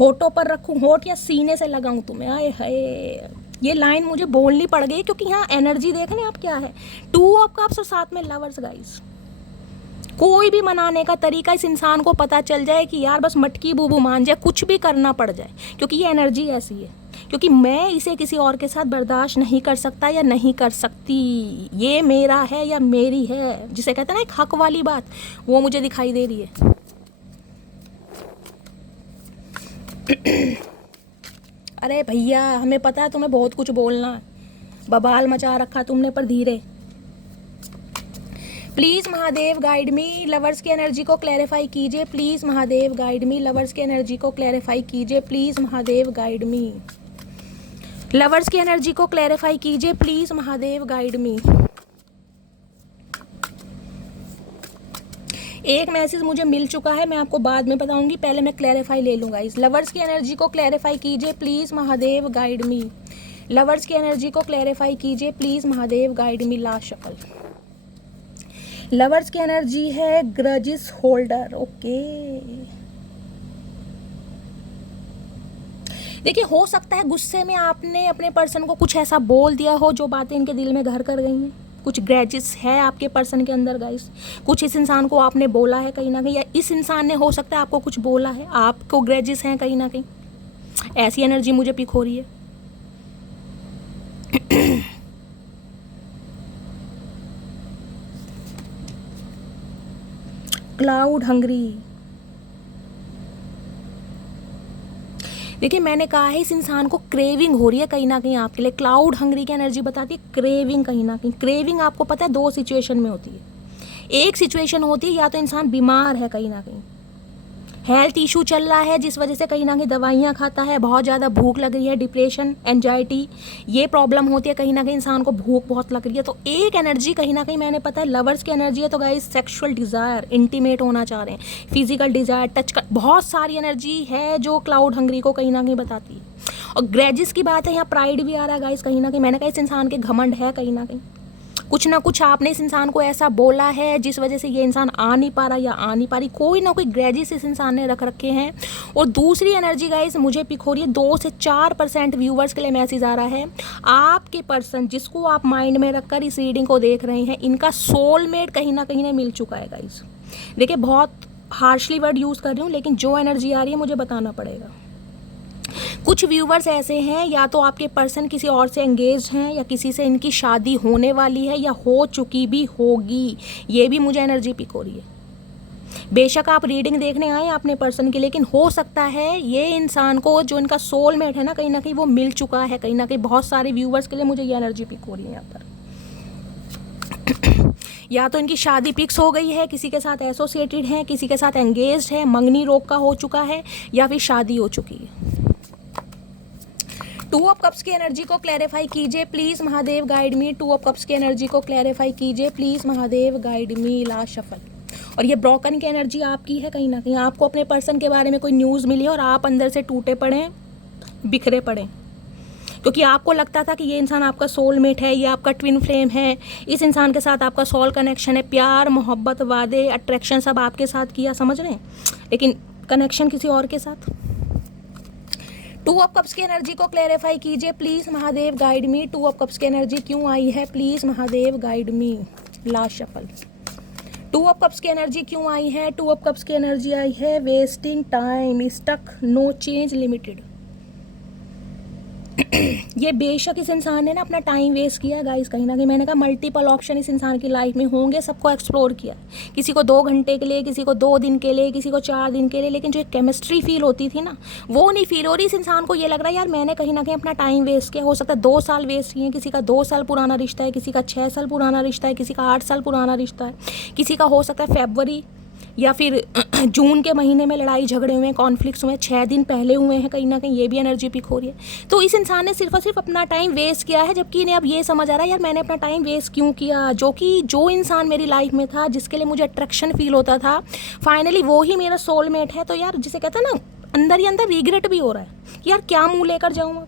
होठों पर रखूं होठ या सीने से लगाऊं तुम्हें। आए हाय, ये लाइन मुझे बोलनी पड़ गई क्योंकि यहाँ एनर्जी देख रहे हैं आप क्या है, 2 ऑफ कप्स और साथ में लवर्स गाइस। कोई भी मनाने का तरीका इस इंसान को पता चल जाए कि यार बस मटकी बूबू मान जाए, कुछ भी करना पड़ जाए, क्योंकि ये एनर्जी ऐसी है, क्योंकि मैं इसे किसी और के साथ बर्दाश्त नहीं कर सकता या नहीं कर सकती, ये मेरा है या मेरी है, जिसे कहते हैं ना एक हक वाली बात, वो मुझे दिखाई दे रही है। अरे भैया हमें पता है तुम्हें बहुत कुछ बोलना है, बवाल मचा रखा तुमने, पर धीरे। Please Mahadev guide me, lovers की एनर्जी को क्लैरिफाई कीजिए, please Mahadev guide me, lovers की एनर्जी को क्लैरिफाई कीजिए, please Mahadev guide me, lovers की एनर्जी को क्लैरिफाई कीजिए, प्लीज़ महादेव गाइड मी। एक मैसेज मुझे मिल चुका है, मैं आपको बाद में बताऊंगी, पहले मैं क्लैरिफाई ले लूँगा। इस लवर्स की एनर्जी को क्लैरिफाई कीजिए, please Mahadev guide me, lovers की एनर्जी को क्लैरिफाई कीजिए, please Mahadev guide me. Last shuffle, lovers की एनर्जी है ग्रजिस होल्डर। ओके, देखिए हो सकता है गुस्से में आपने अपने पर्सन को कुछ ऐसा बोल दिया हो जो बातें इनके दिल में घर कर गई हैं, कुछ ग्रजेस है आपके पर्सन के अंदर गाइस, कुछ इस इंसान को आपने बोला है कहीं ना कहीं, या इस इंसान ने हो सकता है आपको कुछ बोला है, आपको ग्रजेस हैं कहीं ना कहीं, ऐसी एनर्जी मुझे पिक हो रही है। क्लाउड हंग्री, देखिए मैंने कहा है इस इंसान को क्रेविंग हो रही है कहीं ना कहीं आपके लिए, क्लाउड हंग्री की एनर्जी बताती है क्रेविंग कहीं ना कहीं। क्रेविंग आपको पता है 2 सिचुएशन में होती है, एक सिचुएशन होती है या तो इंसान बीमार है कहीं ना कहीं, हेल्थ इशू चल रहा है जिस वजह से कहीं ना कहीं दवाइयाँ खाता है, बहुत ज़्यादा भूख लग रही है, डिप्रेशन, एंजाइटी, ये प्रॉब्लम होती है, कहीं ना कहीं इंसान को भूख बहुत लग रही है। तो एक एनर्जी कहीं ना कहीं मैंने पता है लवर्स की एनर्जी है। तो गाइस सेक्सुअल डिज़ायर, इंटीमेट होना चाह रहे हैं, फिजिकल डिज़ायर, टच कर, बहुत सारी एनर्जी है जो क्लाउड हंगरी को कहीं ना कहीं बताती है। और ग्रेजेस की बात है, यहाँ प्राइड भी आ रहा है गाइस कहीं ना कहीं। मैंने कहा इस इंसान के घमंड है, कहीं ना कहीं कुछ ना कुछ आपने इस इंसान को ऐसा बोला है जिस वजह से ये इंसान आ नहीं पा रहा या आ नहीं पा रही, कोई ना कोई ग्रेजेस इस इंसान ने रख रखे हैं। और दूसरी एनर्जी गाइस मुझे पिक हो रही है, 2 से 4% व्यूवर्स के लिए मैसेज आ रहा है, आपके पर्सन जिसको आप माइंड में रखकर इस रीडिंग को देख रहे हैं, इनका सोलमेट कहीं ना कहीं मिल चुका है गाइस। देखिए बहुत हार्शली वर्ड यूज़ कर रही हूँ, लेकिन जो एनर्जी आ रही है मुझे बताना पड़ेगा। कुछ व्यूवर्स ऐसे हैं, या तो आपके पर्सन किसी और से एंगेज हैं, या किसी से इनकी शादी होने वाली है, या हो चुकी भी होगी, ये भी मुझे एनर्जी पिक हो रही है। बेशक आप रीडिंग देखने आए अपने पर्सन की, लेकिन हो सकता है ये इंसान को जो इनका सोलमेट है ना कहीं वो मिल चुका है। कहीं ना कहीं बहुत सारे व्यूवर्स के लिए मुझे ये एनर्जी पिक हो रही है यहाँ पर। या तो इनकी शादी फिक्स हो गई है, किसी के साथ एसोसिएटेड है, किसी के साथ एंगेज्ड है, मंगनी रोग का हो चुका है, या फिर शादी हो चुकी है। 2 ऑफ कप्स की एनर्जी को क्लैरिफाई कीजिए please Mahadev, guide me. 2 of cups की एनर्जी को क्लैरिफाई कीजिए please Mahadev, guide me. Last shuffle. और ये ब्रोकन की एनर्जी आपकी है, कहीं ना कहीं आपको अपने पर्सन के बारे में कोई न्यूज़ मिली और आप अंदर से टूटे पड़े, बिखरे पड़े, क्योंकि आपको लगता था कि ये इंसान आपका सोलमेट है, ये आपका ट्विन फ्लेम है, इस इंसान के साथ आपका सोल कनेक्शन है, प्यार, मोहब्बत, वादे, अट्रैक्शन सब आपके साथ किया, समझ रहे हैं, लेकिन कनेक्शन किसी और के साथ। 2 ऑफ कप्स की एनर्जी को क्लैरिफाई कीजिए please Mahadev, guide me. 2 of cups की एनर्जी क्यों आई है please Mahadev, guide me. Last shuffle. 2 of cups की एनर्जी क्यों आई है? 2 ऑफ कप्स की एनर्जी आई है wasting time, stuck, no change, limited. ये बेशक इस इंसान ने ना अपना टाइम वेस्ट किया गाइस, कहीं ना कहीं मैंने कहा मल्टीपल ऑप्शन इस इंसान की लाइफ में होंगे, सबको एक्सप्लोर किया, किसी को 2 घंटे के लिए, किसी को 2 दिन के लिए, किसी को 4 दिन के लिए, लेकिन जो एक केमिस्ट्री फील होती थी ना वो नहीं फील हो रही। इस इंसान को ये लग रहा है यार मैंने कहीं ना कहीं अपना टाइम वेस्ट किया। हो सकता है 2 साल वेस्ट किए, किसी का 2 साल पुराना रिश्ता है, किसी का 6 साल पुराना रिश्ता है, किसी का 8 साल पुराना रिश्ता है, किसी का हो सकता है फरवरी या फिर जून के महीने में लड़ाई झगड़े हुए, कॉन्फ्लिक्ट्स हुए, 6 दिन पहले हुए हैं, कहीं ना कहीं ये भी एनर्जी पिक हो रही है। तो इस इंसान ने सिर्फ और सिर्फ अपना टाइम वेस्ट किया है, जबकि इन्हें अब ये समझ आ रहा है यार मैंने अपना टाइम वेस्ट क्यों किया, जो इंसान मेरी लाइफ में था, जिसके लिए मुझे अट्रैक्शन फील होता था, फाइनली वो ही मेरा सोलमेट है। तो यार जिसे कहते हैं ना अंदर ही अंदर रिग्रेट भी हो रहा है कि यार क्या मुँह लेकर जाऊँ,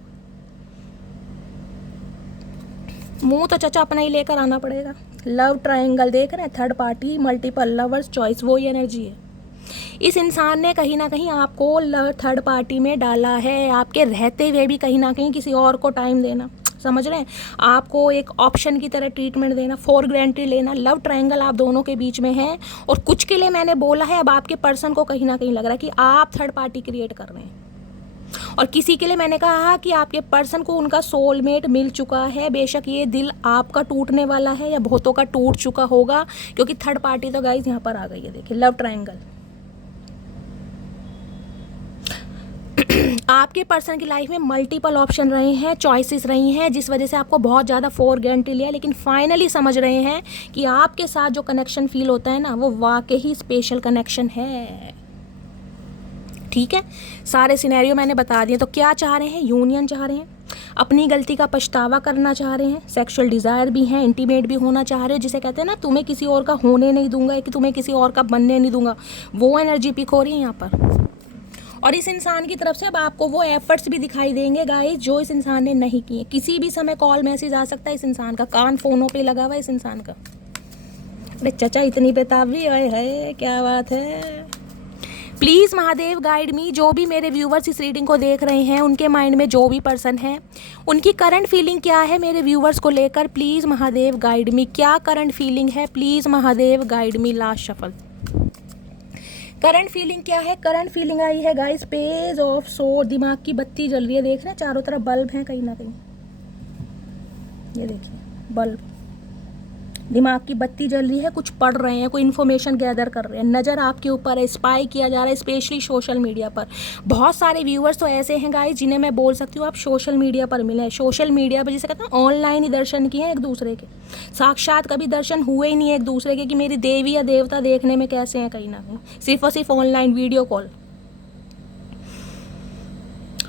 मुँह तो चचा अपना ही लेकर आना पड़ेगा। लव ट्रायंगल देख रहे हैं, third party, multiple lovers, choice, वो ही एनर्जी है। इस इंसान ने कहीं ना कहीं आपको थर्ड पार्टी में डाला है, आपके रहते हुए भी कहीं ना कहीं किसी और को टाइम देना, समझ रहे हैं, आपको एक ऑप्शन की तरह ट्रीटमेंट देना, फॉर ग्रांटेड लेना। लव ट्रायंगल आप दोनों के बीच में है, और कुछ के लिए मैंने बोला है अब आपके पर्सन को कहीं ना कहीं लग रहा है कि आप थर्ड पार्टी क्रिएट कर रहे हैं, और किसी के लिए मैंने कहा कि आपके पर्सन को उनका सोलमेट मिल चुका है। बेशक ये दिल आपका टूटने वाला है या बहुतों का टूट चुका होगा, क्योंकि थर्ड पार्टी तो गाइस यहाँ पर आ गई है। देखिए लव ट्रायंगल, आपके पर्सन की लाइफ में मल्टीपल ऑप्शन रहे हैं, चॉइसेस रही हैं, जिस वजह से आपको बहुत ज़्यादा फॉर ग्रांटेड लिया, लेकिन फाइनली समझ रहे हैं कि आपके साथ जो कनेक्शन फील होता है ना वो वाकई स्पेशल कनेक्शन है। ठीक है, सारे सिनेरियो मैंने बता दिए। तो क्या चाह रहे हैं? यूनियन चाह रहे हैं, अपनी गलती का पछतावा करना चाह रहे हैं, सेक्सुअल डिज़ायर भी है, इंटीमेट भी होना चाह रहे हो, जिसे कहते हैं ना तुम्हें किसी और का होने नहीं दूंगा, कि तुम्हें किसी और का बनने नहीं दूंगा, वो एनर्जी पिक हो रही है यहाँ पर। और इस इंसान की तरफ से अब आपको वो एफर्ट्स भी दिखाई देंगे गाइस जो इस इंसान ने नहीं किए। किसी भी समय कॉल मैसेज आ सकता है इस इंसान का, कान फोनों पे लगा हुआ है इस इंसान का। अरे चचा इतनी बेताबी है, क्या बात है। प्लीज़ महादेव गाइड मी, जो भी मेरे व्यूवर्स इस रीडिंग को देख रहे हैं उनके माइंड में जो भी पर्सन है उनकी करंट फीलिंग क्या है मेरे व्यूवर्स को लेकर, प्लीज़ महादेव गाइड मी। क्या करंट फीलिंग है please Mahadev guide me. Last shuffle, current feeling क्या है? करंट फीलिंग आई है गाइस पेज ऑफ सोर्ड, दिमाग की बत्ती जल रही है, देख रहे हैं चारों तरफ बल्ब हैं कहीं ना कहीं, ये देखिए बल्ब, दिमाग की बत्ती जल रही है, कुछ पढ़ रहे हैं, कोई इन्फॉर्मेशन गैदर कर रहे हैं, नज़र आपके ऊपर है, स्पाई किया जा रहा है, स्पेशली सोशल मीडिया पर। बहुत सारे व्यूवर्स तो ऐसे हैं गाइस जिन्हें मैं बोल सकती हूँ आप सोशल मीडिया पर मिले हैं, सोशल मीडिया पर जिसे कहते हैं ऑनलाइन ही दर्शन किए हैं एक दूसरे के, साक्षात कभी दर्शन हुए ही नहीं है एक दूसरे के कि मेरी देवी या देवता देखने में कैसे हैं, कहीं ना कहीं सिर्फ और सिर्फ ऑनलाइन वीडियो कॉल।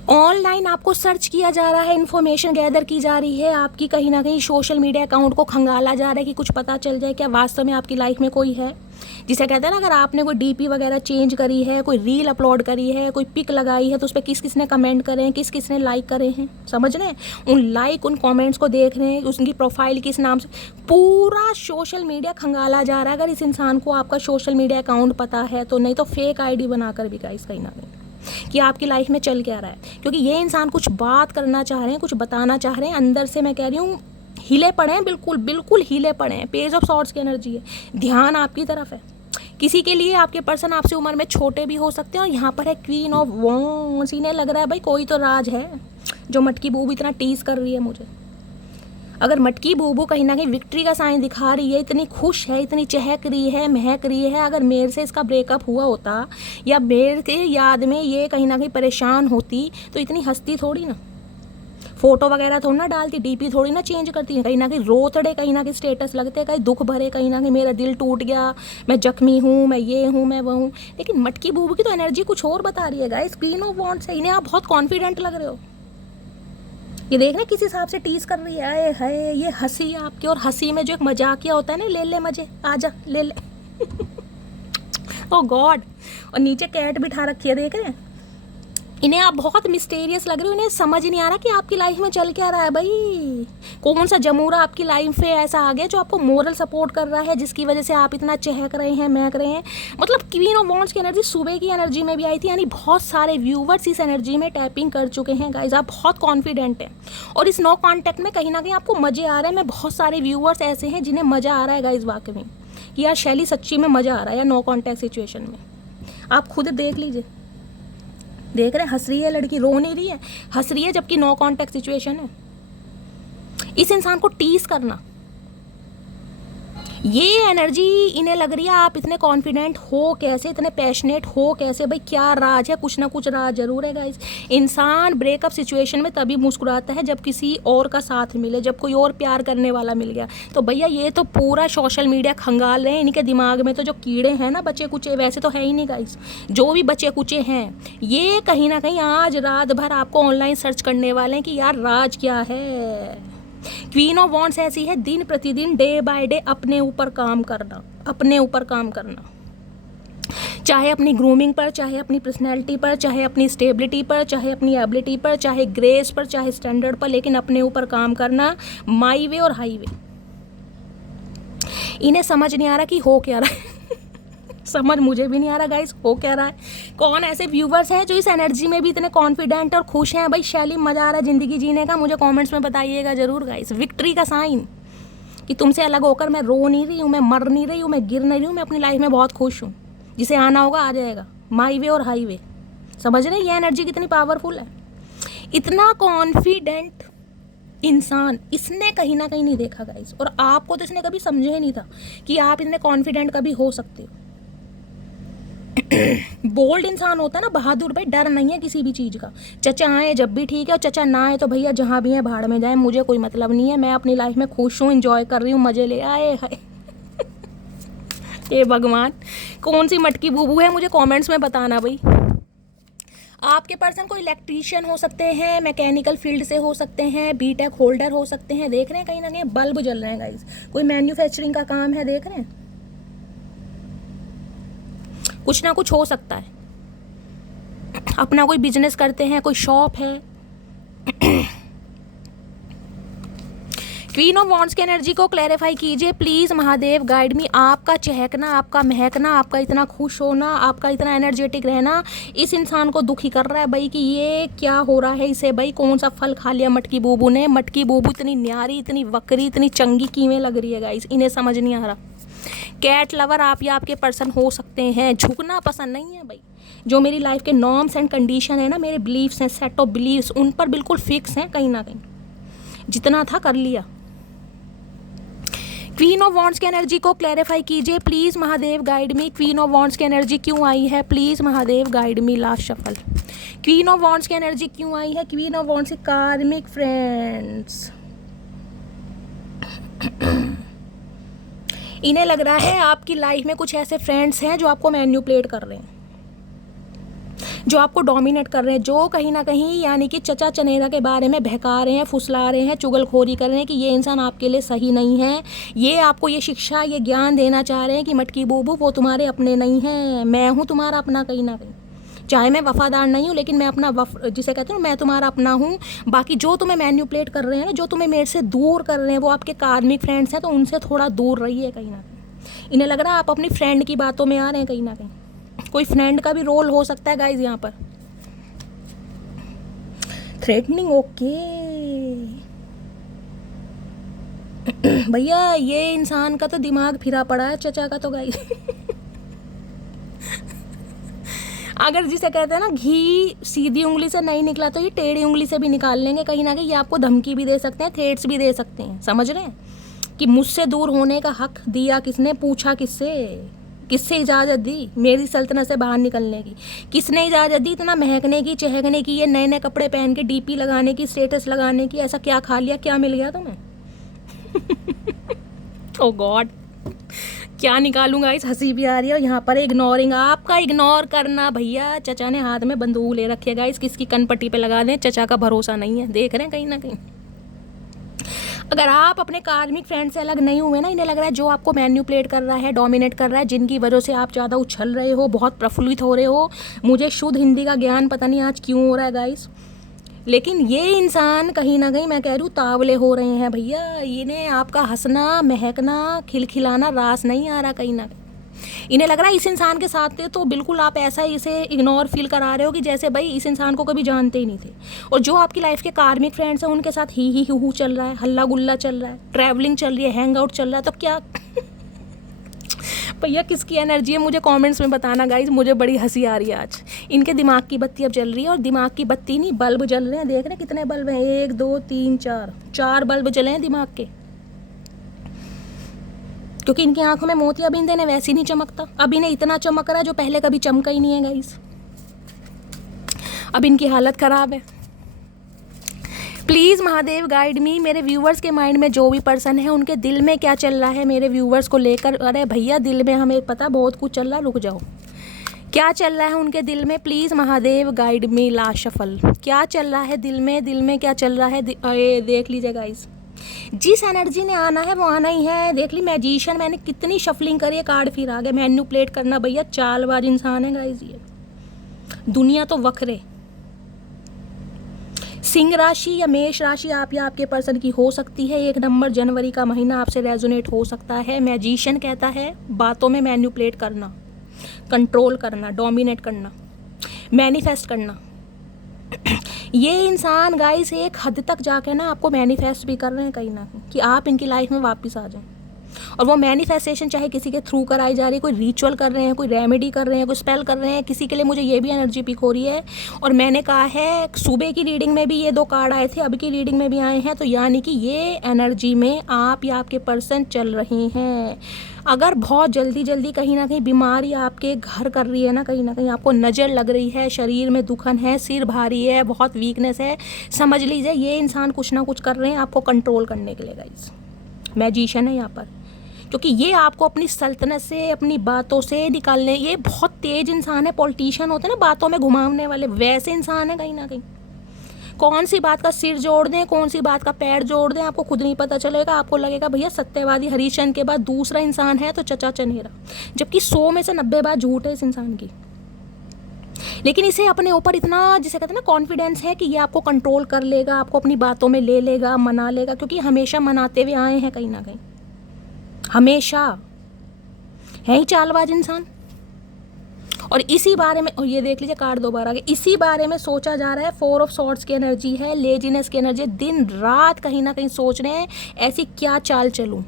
ऑनलाइन आपको सर्च किया जा रहा है, इन्फॉर्मेशन गैदर की जा रही है, आपकी कहीं ना कहीं सोशल मीडिया अकाउंट को खंगाला जा रहा है कि कुछ पता चल जाए क्या वास्तव में आपकी लाइफ में कोई है। जिसे कहते हैं ना, अगर आपने कोई डीपी वगैरह चेंज करी है, कोई रील अपलोड करी है, कोई पिक लगाई है, तो उस पर किस किस ने कमेंट करे हैं, किस किस ने लाइक करे हैं, समझ रहे हैं। उन लाइक, उन कमेंट्स को देख रहे हैं, उसकी प्रोफाइल किस नाम से, पूरा सोशल मीडिया खंगाला जा रहा है। अगर इस इंसान को आपका सोशल मीडिया अकाउंट पता है तो, नहीं तो फेक आईडी बनाकर भी गाइस कहीं ना कहीं कि आपकी लाइफ में चल क्या रहा है। क्योंकि ये इंसान कुछ बात करना चाह रहे हैं, कुछ बताना चाह रहे हैं, अंदर से मैं कह रही हूँ हिले पड़े हैं, बिल्कुल बिल्कुल हिले पड़े हैं। पेज ऑफ सॉर्ड्स की एनर्जी है, ध्यान आपकी तरफ है। किसी के लिए आपके पर्सन आपसे उम्र में छोटे भी हो सकते हैं। और यहाँ पर है क्वीन ऑफ वॉन्ड्स। इन्हें लग रहा है भाई कोई तो राज है जो मटकी बूबू इतना टीज कर रही है मुझे। अगर मटकी बूबू कहीं ना कहीं विक्ट्री का साइन दिखा रही है, इतनी खुश है, इतनी चहक रही है, महक रही है, अगर मेरे से इसका ब्रेकअप हुआ होता या मेरे के याद में ये कहीं ना कहीं परेशान होती तो इतनी हंसती थोड़ी ना, फोटो वगैरह थोड़ी ना डालती, डीपी थोड़ी ना चेंज करती है। कहीं ना कहीं रोतड़े, कहीं ना कहीं स्टेटस लगते, कहीं दुख भरे, कहीं ना कहीं मेरा दिल टूट गया, मैं जख्मी हूँ, मैं ये हूँ, मैं वो हूँ। लेकिन मटकी बूबू की तो एनर्जी कुछ और बता रही है गाइस। क्वीन ऑफ वॉन्ड्स है, इन्हें आप बहुत कॉन्फिडेंट लग रहे हो। ये देख रहे किस हिसाब से टीज कर रही है। आए हाय, ये हंसी आपकी, और हंसी में जो एक मजाकिया होता है ना, ले ले मजे, आजा ले ले ओ गॉड। और नीचे कैट बिठा रखी है, देख रहे हैं। इन्हें आप बहुत मिस्टीरियस लग रहे हो, इन्हें समझ नहीं आ रहा कि आपकी लाइफ में चल क्या रहा है भाई। कौन सा जमूरा आपकी लाइफ में ऐसा आ गया जो आपको मोरल सपोर्ट कर रहा है, जिसकी वजह से आप इतना चहक रहे हैं, महक रहे हैं। मतलब क्वीन ऑफ वॉन्ड्स की एनर्जी सुबह की एनर्जी में भी आई थी, यानी बहुत सारे व्यूवर्स इस एनर्जी में टैपिंग कर चुके हैं गाइज। आप बहुत कॉन्फिडेंट हैं और इस नो कॉन्टैक्ट में कहीं ना कहीं आपको मजे आ रहे हैं। मैं बहुत सारे व्यूवर्स ऐसे हैं जिन्हें मज़ा आ रहा है गाइज वाकई में, कि यार शैली सच्ची में मज़ा आ रहा है यार नो कॉन्टैक्ट सिचुएशन में। आप खुद देख लीजिए, देख रहे हैं, हंस रही है लड़की, रो नहीं रही है, हंस रही है, जबकि नो कॉन्टैक्ट सिचुएशन है। इस इंसान को टीज करना, ये एनर्जी इन्हें लग रही है। आप इतने कॉन्फिडेंट हो कैसे, इतने पैशनेट हो कैसे भाई, क्या राज है? कुछ ना कुछ राज जरूर है गाइस। इंसान ब्रेकअप सिचुएशन में तभी मुस्कुराता है जब किसी और का साथ मिले, जब कोई और प्यार करने वाला मिल गया। तो भैया ये तो पूरा सोशल मीडिया खंगाल रहे हैं। इनके दिमाग में तो जो कीड़े हैं ना, बचे कुचे, वैसे तो है ही नहीं गाइस। जो भी बचे कुचे हैं ये कहीं ना कहीं आज रात भर आपको ऑनलाइन सर्च करने वाले हैं कि यार राज क्या है। क्वीन ऑफ वॉन्ड्स ऐसी है, दिन प्रतिदिन, डे बाय डे अपने ऊपर काम करना, अपने ऊपर काम करना, चाहे अपनी ग्रूमिंग पर, चाहे अपनी पर्सनैलिटी पर, चाहे अपनी स्टेबिलिटी पर, चाहे अपनी एबिलिटी पर, चाहे ग्रेस पर, चाहे स्टैंडर्ड पर, लेकिन अपने ऊपर काम करना, माई वे और हाई वे। इन्हें समझ नहीं आ रहा कि हो क्या रहा है समझ मुझे भी नहीं आ रहा गाइस, हो क्या रहा है। कौन ऐसे व्यूवर्स हैं जो इस एनर्जी में भी इतने कॉन्फिडेंट और खुश हैं? भाई शैली मज़ा आ रहा है ज़िंदगी जीने का, मुझे कमेंट्स में बताइएगा ज़रूर गाइस। विक्ट्री का साइन कि तुमसे अलग होकर मैं रो नहीं रही हूँ, मैं मर नहीं रही हूँ, मैं गिर नहीं रही हूँ, मैं अपनी लाइफ में बहुत खुश हूँ। जिसे आना होगा आ जाएगा, माई वे और हाई वे। समझ रहे हैं ये एनर्जी कितनी पावरफुल है? इतना कॉन्फिडेंट इंसान इसने कहीं ना कहीं नहीं देखा गाइस। और आपको तो इसने कभी समझे ही नहीं था कि आप इतने कॉन्फिडेंट कभी हो सकते हो। बोल्ड इंसान होता है ना, बहादुर भाई, डर नहीं है किसी भी चीज़ का। चचा आए जब भी ठीक है, और चचा ना आए तो भैया जहाँ भी है भाड़ में जाए, मुझे कोई मतलब नहीं है। मैं अपनी लाइफ में खुश हूँ, एंजॉय कर रही हूँ, मज़े ले आए हाय ये भगवान, कौन सी मटकी बूबू है मुझे कमेंट्स में बताना भाई। आपके पर्सन कोई इलेक्ट्रीशियन हो सकते हैं, मैकेनिकल फील्ड से हो सकते हैं, बीटेक होल्डर हो सकते हैं। देख रहे हैं कहीं ना कहीं बल्ब जल रहे हैं गाइस। कोई मैन्युफैक्चरिंग का काम है, देख रहे हैं, कुछ ना कुछ हो सकता है। अपना कोई बिजनेस करते हैं, कोई शॉप है। क्वीन ऑफ वॉन्ड्स की एनर्जी को क्लैरिफाई कीजिए प्लीज़ महादेव, गाइड मी। आपका चहकना, आपका महकना, आपका इतना खुश होना, आपका इतना एनर्जेटिक रहना इस इंसान को दुखी कर रहा है भाई कि ये क्या हो रहा है इसे भाई। कौन सा फल खा लिया मटकी बूबू ने? मटकी बूबू इतनी न्यारी, इतनी वकरी, इतनी चंगी कीमें लग रही है गाइस, इन्हें समझ नहीं आ रहा। कैट लवर आप या आपके पर्सन हो सकते हैं, झुकना पसंद नहीं है भाई। जो मेरी लाइफ के नॉर्म्स एंड कंडीशन है ना, मेरे बिलीव्स हैं, सेट ऑफ बिलीव्स, उन पर बिल्कुल फिक्स हैं कहीं ना कहीं। जितना था कर लिया। क्वीन ऑफ वॉन्ड्स की एनर्जी को क्लैरिफाई कीजिए please Mahadev, guide me. Queen of wands की एनर्जी क्यों आई है? Please Mahadev guide me. Last shuffle. Queen of wands की एनर्जी क्यों आई है? क्वीन ऑफ वॉन्ड्स की कार्मिक फ्रेंड्स। इन्हें लग रहा है आपकी लाइफ में कुछ ऐसे फ्रेंड्स हैं जो आपको मैन्युपुलेट कर रहे हैं। जो आपको डोमिनेट कर रहे हैं, जो कहीं ना कहीं यानी कि चचा चनेरा के बारे में बहका रहे हैं, फुसला रहे हैं, चुगलखोरी कर रहे हैं कि ये इंसान आपके लिए सही नहीं है, ये आपको ये शिक्षा, ये ज्ञान देना चाह रहे हैं कि मटकी बूबू वो तुम्हारे अपने नहीं हैं, मैं हूँ तुम्हारा अपना कहीं ना कहीं। चाहे मैं वफादार नहीं हूँ, लेकिन मैं अपना जिसे कहते हैं मैं तुम्हारा अपना हूँ। बाकी जो तुम्हें मैन्युपुलेट कर रहे हैं ना, जो तुम्हें मेरे से दूर कर रहे हैं, वो आपके कार्मिक फ्रेंड्स हैं, तो उनसे थोड़ा दूर रहिए कहीं ना कहीं। इन्हें लग रहा है आप अपनी फ्रेंड की बातों में आ रहे हैं कहीं ना कहीं। कोई फ्रेंड का भी रोल हो सकता है गाइज यहाँ पर। थ्रेटनिंग, ओके भैया ये इंसान का तो दिमाग फिरा पड़ा है, चचा का तो गाइज अगर जिसे कहते हैं ना घी सीधी उंगली से नहीं निकला तो ये टेढ़ी उंगली से भी निकाल लेंगे कहीं ना कहीं। ये आपको धमकी भी दे सकते हैं, थ्रेट्स भी दे सकते हैं, समझ रहे हैं कि मुझसे दूर होने का हक दिया किसने, पूछा किससे, किससे इजाज़त दी मेरी सल्तनत से बाहर निकलने की, किसने इजाज़त दी इतना महकने की, चहकने की, ये नए नए कपड़े पहन के डीपी लगाने की, स्टेटस लगाने की, ऐसा क्या खा लिया, क्या मिल गया तुम्हें ओ गॉड क्या निकालूंगा, इस हंसी भी आ रही है। और यहाँ पर इग्नोरिंग, आपका इग्नोर करना भैया। चचा ने हाथ में बंदूक ले रखेगा, इस किसकी कनपट्टी पे लगा दें, चचा का भरोसा नहीं है, देख रहे हैं कहीं ना कहीं। अगर आप अपने कार्मिक फ्रेंड से अलग नहीं हुए ना, इन्हें लग रहा है जो आपको मैन्युपुलेट कर रहा है, डोमिनेट कर रहा है, जिनकी वजह से आप ज़्यादा उछल रहे हो, बहुत प्रफुल्लित हो रहे हो। मुझे शुद्ध हिंदी का ज्ञान पता नहीं आज क्यों हो रहा है गाइस, लेकिन ये इंसान कहीं ना कहीं मैं कह रही हूँ तावले हो रहे हैं भैया। इन्हें आपका हंसना, महकना, खिलखिलाना रास नहीं आ रहा कहीं ना कहीं। इन्हें लग रहा है इस इंसान के साथ थे तो बिल्कुल आप ऐसा इसे इग्नोर फील करा रहे हो कि जैसे भाई इस इंसान को कभी जानते ही नहीं थे। और जो आपकी लाइफ के कार्मिक फ्रेंड्स हैं उनके साथ ही हू चल रहा है, हल्ला गुल्ला चल रहा है, ट्रैवलिंग चल रही है, हैंग आउट चल रहा है, तो क्या भैया किसकी एनर्जी है मुझे कमेंट्स में बताना गाइज। मुझे बड़ी हंसी आ रही है आज। इनके दिमाग की बत्ती अब जल रही है, और दिमाग की बत्ती नहीं बल्ब जल रहे हैं। देख रहे हैं कितने बल्ब हैं, 1 2 3 4 बल्ब जले हैं दिमाग के, क्योंकि इनकी आंखों में मोतियाबिंद है, वैसे ही नहीं चमकता। अब इन्हें इतना चमक रहा है जो पहले कभी चमका ही नहीं है गाइस। अब इनकी हालत ख़राब है। प्लीज़ महादेव गाइड मी, मेरे व्यूवर्स के माइंड में जो भी पर्सन है उनके दिल में क्या चल रहा है मेरे व्यूवर्स को लेकर। अरे भैया दिल में हमें पता बहुत कुछ चल रहा, रुक जाओ, क्या चल रहा है उनके दिल में, प्लीज़ महादेव गाइड मी। लाशफल, क्या चल रहा है दिल में क्या चल रहा है। देख लीजिए गाइस, जिस एनर्जी ने आना है वो आना ही है। देख ली मैजिशियन, मैंने कितनी शफलिंग करी है, कार्ड फिर आ गए। मैन्युपुलेट करना भैया चालबाज इंसान है गाइस ये। दुनिया तो वक्रे। सिंह राशि या मेष राशि आप या आपके पर्सन की हो सकती है। 1 नंबर जनवरी का महीना आपसे रेजोनेट हो सकता है। मैजिशियन कहता है बातों में मैन्युपुलेट करना, कंट्रोल करना, डोमिनेट करना, मैनिफेस्ट करना। ये इंसान गाइस एक हद तक जाके ना आपको मैनिफेस्ट भी कर रहे हैं कहीं ना कहीं कि आप इनकी लाइफ में वापस आ जाएं। और वो मैनिफेस्टेशन चाहे किसी के थ्रू कराई जा रही है, कोई रिचुअल कर रहे हैं, कोई रेमेडी कर रहे हैं, कोई स्पेल कर रहे हैं किसी के लिए। मुझे ये भी एनर्जी पिक हो रही है। और मैंने कहा है सुबह की रीडिंग में भी ये 2 कार्ड आए थे, अब की रीडिंग में भी आए हैं, तो यानी कि ये एनर्जी में आप या आपके पर्सन चल रहे हैं। अगर बहुत जल्दी कहीं ना कहीं बीमारी आपके घर कर रही है ना कहीं आपको नज़र लग रही है, शरीर में दुखन है, सिर भारी है, बहुत वीकनेस है, समझ लीजिए ये इंसान कुछ ना कुछ कर रहे हैं आपको कंट्रोल करने के लिए गाइस। मैजिशियन है यहाँ पर, क्योंकि ये आपको अपनी सल्तनत से, अपनी बातों से निकालने, ये बहुत तेज इंसान है। पॉलिटिशियन होते हैं ना बातों में घुमाने वाले, वैसे इंसान है कहीं ना कहीं। कौन सी बात का सिर जोड़ दें, कौन सी बात का पैर जोड़ दें, आपको खुद नहीं पता चलेगा। आपको लगेगा भैया सत्यवादी हरिश्चंद्र के बाद दूसरा इंसान है तो चचा चनेरा, जबकि 100 में से 90 बात झूठ है इस इंसान की। लेकिन इसे अपने ऊपर इतना जिसे कहते हैं ना कॉन्फिडेंस है कि ये आपको कंट्रोल कर लेगा, आपको अपनी बातों में ले लेगा, मना लेगा, क्योंकि हमेशा मनाते हुए आए हैं कहीं ना कहीं, हमेशा है ही चालबाज इंसान। और इसी बारे में, और ये देख लीजिए कार्ड दोबारा आ गया, इसी बारे में सोचा जा रहा है। 4 ऑफ सॉर्ड्स की एनर्जी है, लेजीनेस की एनर्जी, दिन रात कहीं ना कहीं सोच रहे हैं ऐसी क्या चाल चलूं,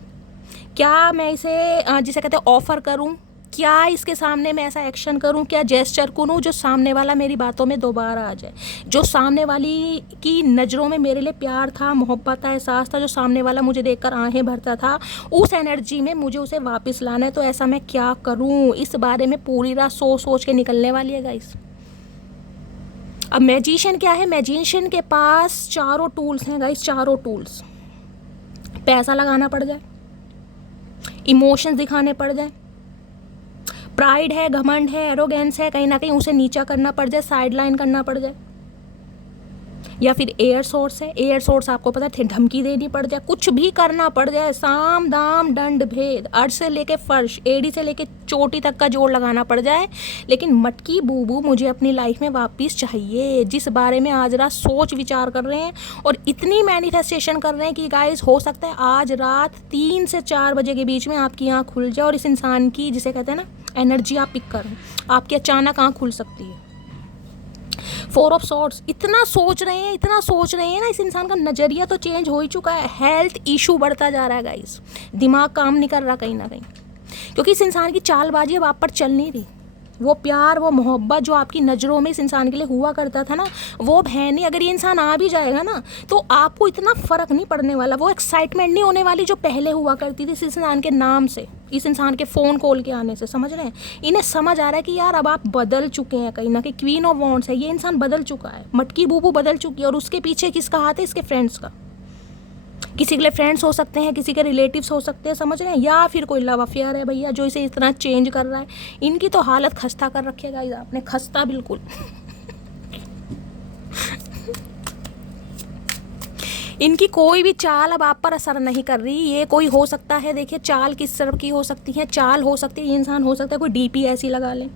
क्या मैं इसे जिसे कहते हैं ऑफर करूं, क्या इसके सामने मैं ऐसा एक्शन करूं, क्या जेस्चर करूं जो सामने वाला मेरी बातों में दोबारा आ जाए, जो सामने वाली की नज़रों में मेरे लिए प्यार था, मोहब्बत था, एहसास था, जो सामने वाला मुझे देखकर आहें भरता था, उस एनर्जी में मुझे उसे वापस लाना है। तो ऐसा मैं क्या करूं, इस बारे में पूरी रात सोच के निकलने वाली है गाइस। अब मैजिशियन क्या है, मैजिशियन के पास चारों टूल्स हैं गाइस, चारों टूल्स। पैसा लगाना पड़ जाए, इमोशंस दिखाने पड़ जाए, प्राइड है, घमंड है, एरोगेंस है, कहीं ना कहीं उसे नीचा करना पड़ जाए, साइड लाइन करना पड़ जाए। या फिर एयर सोर्स है, एयर सोर्स आपको पता है धमकी देनी पड़ जाए, कुछ भी करना पड़ जाए, साम दाम दंड भेद, अर्श से लेके फर्श, एड़ी से लेके चोटी तक का जोड़ लगाना पड़ जाए, लेकिन मटकी बूबू मुझे अपनी लाइफ में वापस चाहिए, जिस बारे में आज रात सोच विचार कर रहे हैं और इतनी मैनिफेस्टेशन कर रहे हैं कि गाइस हो सकता है आज रात 3 से 4 बजे के बीच में आपकी आँख खुल जाए और इस इंसान की, जिसे कहते हैं ना, एनर्जी आप पिक करें, आपकी अचानक आँख खुल सकती है। 4 ऑफ सॉर्ड्स, इतना सोच रहे हैं, इतना सोच रहे हैं ना, इस इंसान का नज़रिया तो चेंज हो ही चुका है। हेल्थ इशू बढ़ता जा रहा है गाइस, दिमाग काम नहीं कर रहा कहीं ना कहीं, क्योंकि इस इंसान की चालबाजी अब आप पर चल नहीं रही। वो प्यार, वो मोहब्बत जो आपकी नज़रों में इस इंसान के लिए हुआ करता था ना, वो अब है नहीं। अगर ये इंसान आ भी जाएगा ना तो आपको इतना फ़र्क नहीं पड़ने वाला, वो एक्साइटमेंट नहीं होने वाली जो पहले हुआ करती थी इस इंसान के नाम से, इस इंसान के फ़ोन कॉल के आने से। समझ रहे हैं? इन्हें समझ आ रहा है कि यार अब आप बदल चुके हैं, कहीं ना कहीं क्वीन ऑफ वॉन्ड्स है, ये इंसान बदल चुका है, मटकी बूबू बदल चुकी है। और उसके पीछे किसका हाथ है? इसके फ्रेंड्स का। किसी के लिए फ्रेंड्स हो सकते हैं, किसी के रिलेटिव्स हो सकते हैं, समझ रहे हैं, या फिर कोई लव अफेयर है भैया जो इसे इतना चेंज कर रहा है। इनकी तो हालत खस्ता कर रखी है गाइस आपने, खस्ता बिल्कुल। इनकी कोई भी चाल अब आप पर असर नहीं कर रही। ये कोई हो सकता है, देखिए चाल किस तरह की हो सकती है, चाल हो सकती है, ये इंसान हो सकता है कोई डीपी ऐसी लगा ले,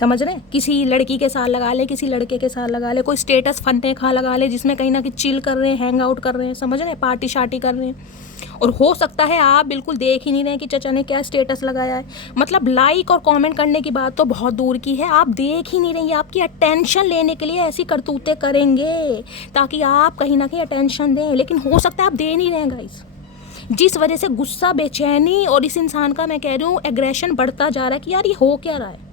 समझ रहे हैं, किसी लड़की के साथ लगा ले, किसी लड़के के साथ लगा ले, कोई स्टेटस फन्ने खा लगा ले जिसमें कहीं ना कहीं चिल कर रहे हैं, हैंग आउट कर रहे हैं, समझ रहे हैं, पार्टी शार्टी कर रहे हैं। और हो सकता है आप बिल्कुल देख ही नहीं रहे कि चचा ने क्या स्टेटस लगाया है। मतलब लाइक और कमेंट करने की बात तो बहुत दूर की है, आप देख ही नहीं रहे, आपकी अटेंशन लेने के लिए ऐसी करतूतें करेंगे ताकि आप कहीं ना कहीं अटेंशन दें, लेकिन हो सकता है आप दे नहीं रहे गाइस, जिस वजह से गुस्सा, बेचैनी और इस इंसान का, मैं कह रही हूँ, एग्रेशन बढ़ता जा रहा है कि यार ये हो क्या रहा है।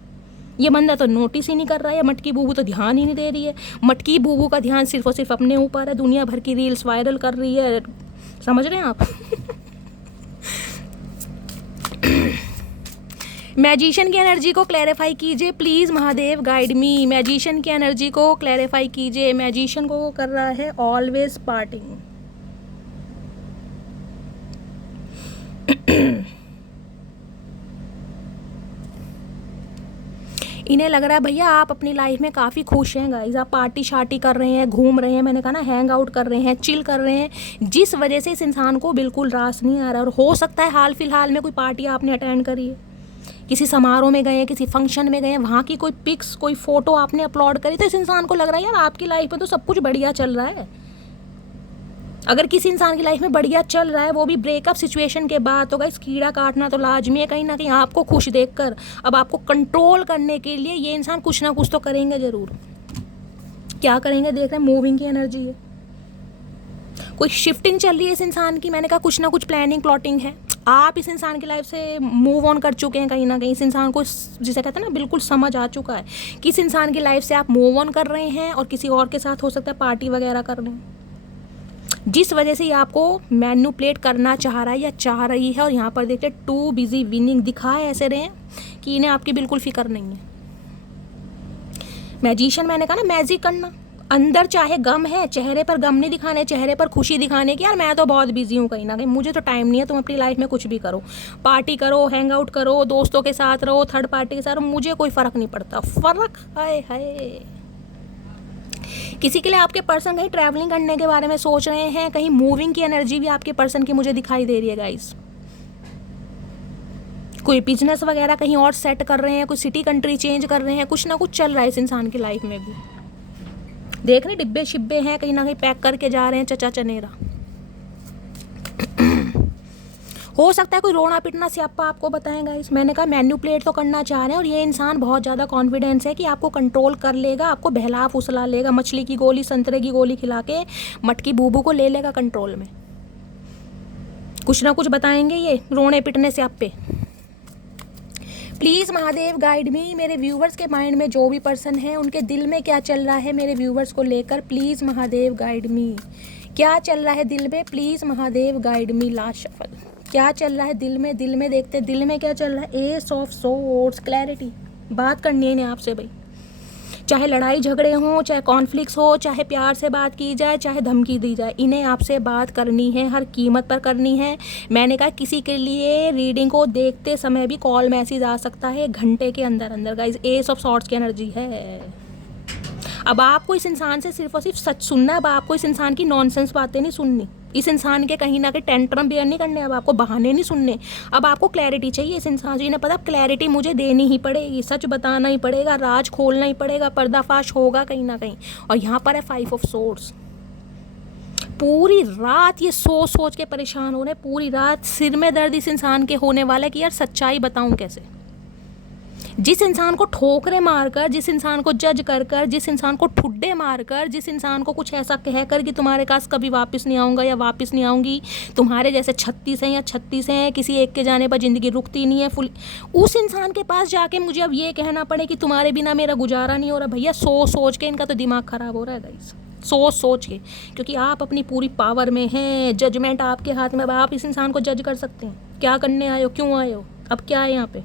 ये बंदा तो नोटिस ही नहीं कर रहा है, मटकी बूबू तो ध्यान ही नहीं दे रही है। मटकी बूबू का ध्यान सिर्फ और सिर्फ अपने ऊपर है, दुनिया भर की रील्स वायरल कर रही है, समझ रहे हैं आप। मैजिशियन की एनर्जी को क्लैरिफाई कीजिए please, Mahadev guide me. Magician की एनर्जी को क्लैरिफाई कीजिए। मैजिशियन को कर रहा है ऑलवेज पार्टिंग। इन्हें लग रहा है भैया आप अपनी लाइफ में काफ़ी खुश हैं गाइस, आप पार्टी शार्टी कर रहे हैं, घूम रहे हैं, मैंने कहा ना, हैंग आउट कर रहे हैं, चिल कर रहे हैं, जिस वजह से इस इंसान को बिल्कुल रास नहीं आ रहा। और हो सकता है हाल फिलहाल में कोई पार्टी आपने अटेंड करी है, किसी समारोह में गए हैं, किसी फंक्शन में गए हैं, वहाँ की कोई पिक्स, कोई फ़ोटो आपने अपलोड करी, तो इस इंसान को लग रहा है यार आपकी लाइफ में तो सब कुछ बढ़िया चल रहा है। अगर किसी इंसान की लाइफ में बढ़िया चल रहा है, वो भी ब्रेकअप सिचुएशन के बाद, तो गाइस कीड़ा काटना तो लाजमी है। कहीं ना कहीं आपको खुश देखकर अब आपको कंट्रोल करने के लिए ये इंसान कुछ ना कुछ तो करेंगे ज़रूर। क्या करेंगे देख रहे हैं, मूविंग की एनर्जी है, कोई शिफ्टिंग चल रही है इस इंसान की। मैंने कहा कुछ ना कुछ प्लानिंग प्लॉटिंग है। आप इस इंसान की लाइफ से मूव ऑन कर चुके हैं कहीं ना कहीं, इस इंसान को, जिसे कहते हैं ना, बिल्कुल समझ आ चुका है कि इस इंसान की लाइफ से आप मूव ऑन कर रहे हैं और किसी और के साथ हो सकता है पार्टी वगैरह कर रहे हैं, जिस वजह से ये आपको मैनिपुलेट करना चाह रहा है या चाह रही है। और यहाँ पर देखिए टू बिजी विनिंग दिखाए ऐसे रहे हैं कि इन्हें आपकी बिल्कुल फिक्र नहीं है। मैजिशियन, मैंने कहा ना, मैजिक करना, अंदर चाहे गम है, चेहरे पर गम नहीं दिखाने, चेहरे पर खुशी दिखाने की, यार मैं तो बहुत बिजी हूँ कहीं ना कहीं, मुझे तो टाइम नहीं है, तुम अपनी लाइफ में कुछ भी करो, पार्टी करो, हैंग आउट करो, दोस्तों के साथ रहो, थर्ड पार्टी के साथ रहो, मुझे कोई फ़र्क नहीं पड़ता। फ़र्क है किसी के लिए आपके पर्सन कहीं ट्रैवलिंग करने के बारे में सोच रहे हैं, कहीं मूविंग की एनर्जी भी आपके पर्सन की मुझे दिखाई दे रही है गाइस। कोई बिजनेस वगैरह कहीं और सेट कर रहे हैं, कोई सिटी कंट्री चेंज कर रहे हैं, कुछ ना कुछ चल रहा है इस इंसान की लाइफ में भी। देख रहे डिब्बे शिब्बे हैं, कहीं ना कहीं पैक करके जा रहे हैं, चचा चनेरा। हो सकता है कोई रोना पिटना स्यापा आपको बताएं गाइस। मैंने कहा मैन्युपुलेट तो करना चाह रहे हैं और ये इंसान बहुत ज़्यादा कॉन्फिडेंस है कि आपको कंट्रोल कर लेगा, आपको बहला फुसला लेगा, मछली की गोली, संतरे की गोली खिला के मटकी बूबू को ले लेगा कंट्रोल में। कुछ ना कुछ बताएंगे ये रोने पिटने स्यापे। Please Mahadev guide me. मेरे व्यूवर्स के माइंड में जो भी पर्सन है, उनके दिल में क्या चल रहा है मेरे व्यूवर्स को लेकर, प्लीज़ महादेव गाइड मी। क्या चल रहा है दिल में, please Mahadev guide me. Last shuffle, क्या चल रहा है दिल में, दिल में देखते दिल में क्या चल रहा है। एस ऑफ सोर्ड्स, क्लैरिटी, बात करनी है इन्हें आपसे भाई। चाहे लड़ाई झगड़े हों, चाहे कॉन्फ्लिक्ट्स हो, चाहे प्यार से बात की जाए, चाहे धमकी दी जाए, इन्हें आपसे बात करनी है, हर कीमत पर करनी है। मैंने कहा किसी के लिए रीडिंग को देखते समय भी कॉल मैसेज आ सकता है घंटे के अंदर अंदर। गाइज एस ऑफ सॉर्ड्स की एनर्जी है। अब आपको इस इंसान से सिर्फ और सिर्फ सच सुनना है। अब आपको इस इंसान की नॉनसेंस बातें नहीं सुननी, इस इंसान के कहीं ना कहीं टेंट्रम बेयर नहीं करने, अब आपको बहाने नहीं सुनने। अब आपको क्लैरिटी चाहिए इस इंसान से, इन्हें पता क्लैरिटी मुझे देनी ही पड़ेगी, सच बताना ही पड़ेगा, राज खोलना ही पड़ेगा, पर्दाफाश होगा कहीं ना कहीं। और यहाँ पर है 5 ऑफ सोर्ड्स। पूरी रात ये सोच सोच के परेशान हो रहे हैं, पूरी रात सिर में दर्द इस इंसान के होने वाला है कि यार सच्चाई बताऊं कैसे। जिस इंसान को ठोकरे मारकर, जिस इंसान को जज कर कर, जिस इंसान को ठुड्डे मारकर, जिस इंसान को कुछ ऐसा कहकर कि तुम्हारे पास कभी वापस नहीं आऊँगा या वापस नहीं आऊँगी, तुम्हारे जैसे 36 हैं या 36 हैं, किसी एक के जाने पर ज़िंदगी रुकती नहीं है फुल, उस इंसान के पास जाके मुझे अब ये कहना पड़े कि तुम्हारे बिना मेरा गुजारा नहीं हो रहा। भैया सोच सोच के इनका तो दिमाग ख़राब हो रहा है गाइस, सोच सोच के, क्योंकि आप अपनी पूरी पावर में हैं, जजमेंट आपके हाथ में। अब आप इस इंसान को जज कर सकते हैं, क्या करने आए हो, क्यों आए हो, अब क्या है यहाँ पे।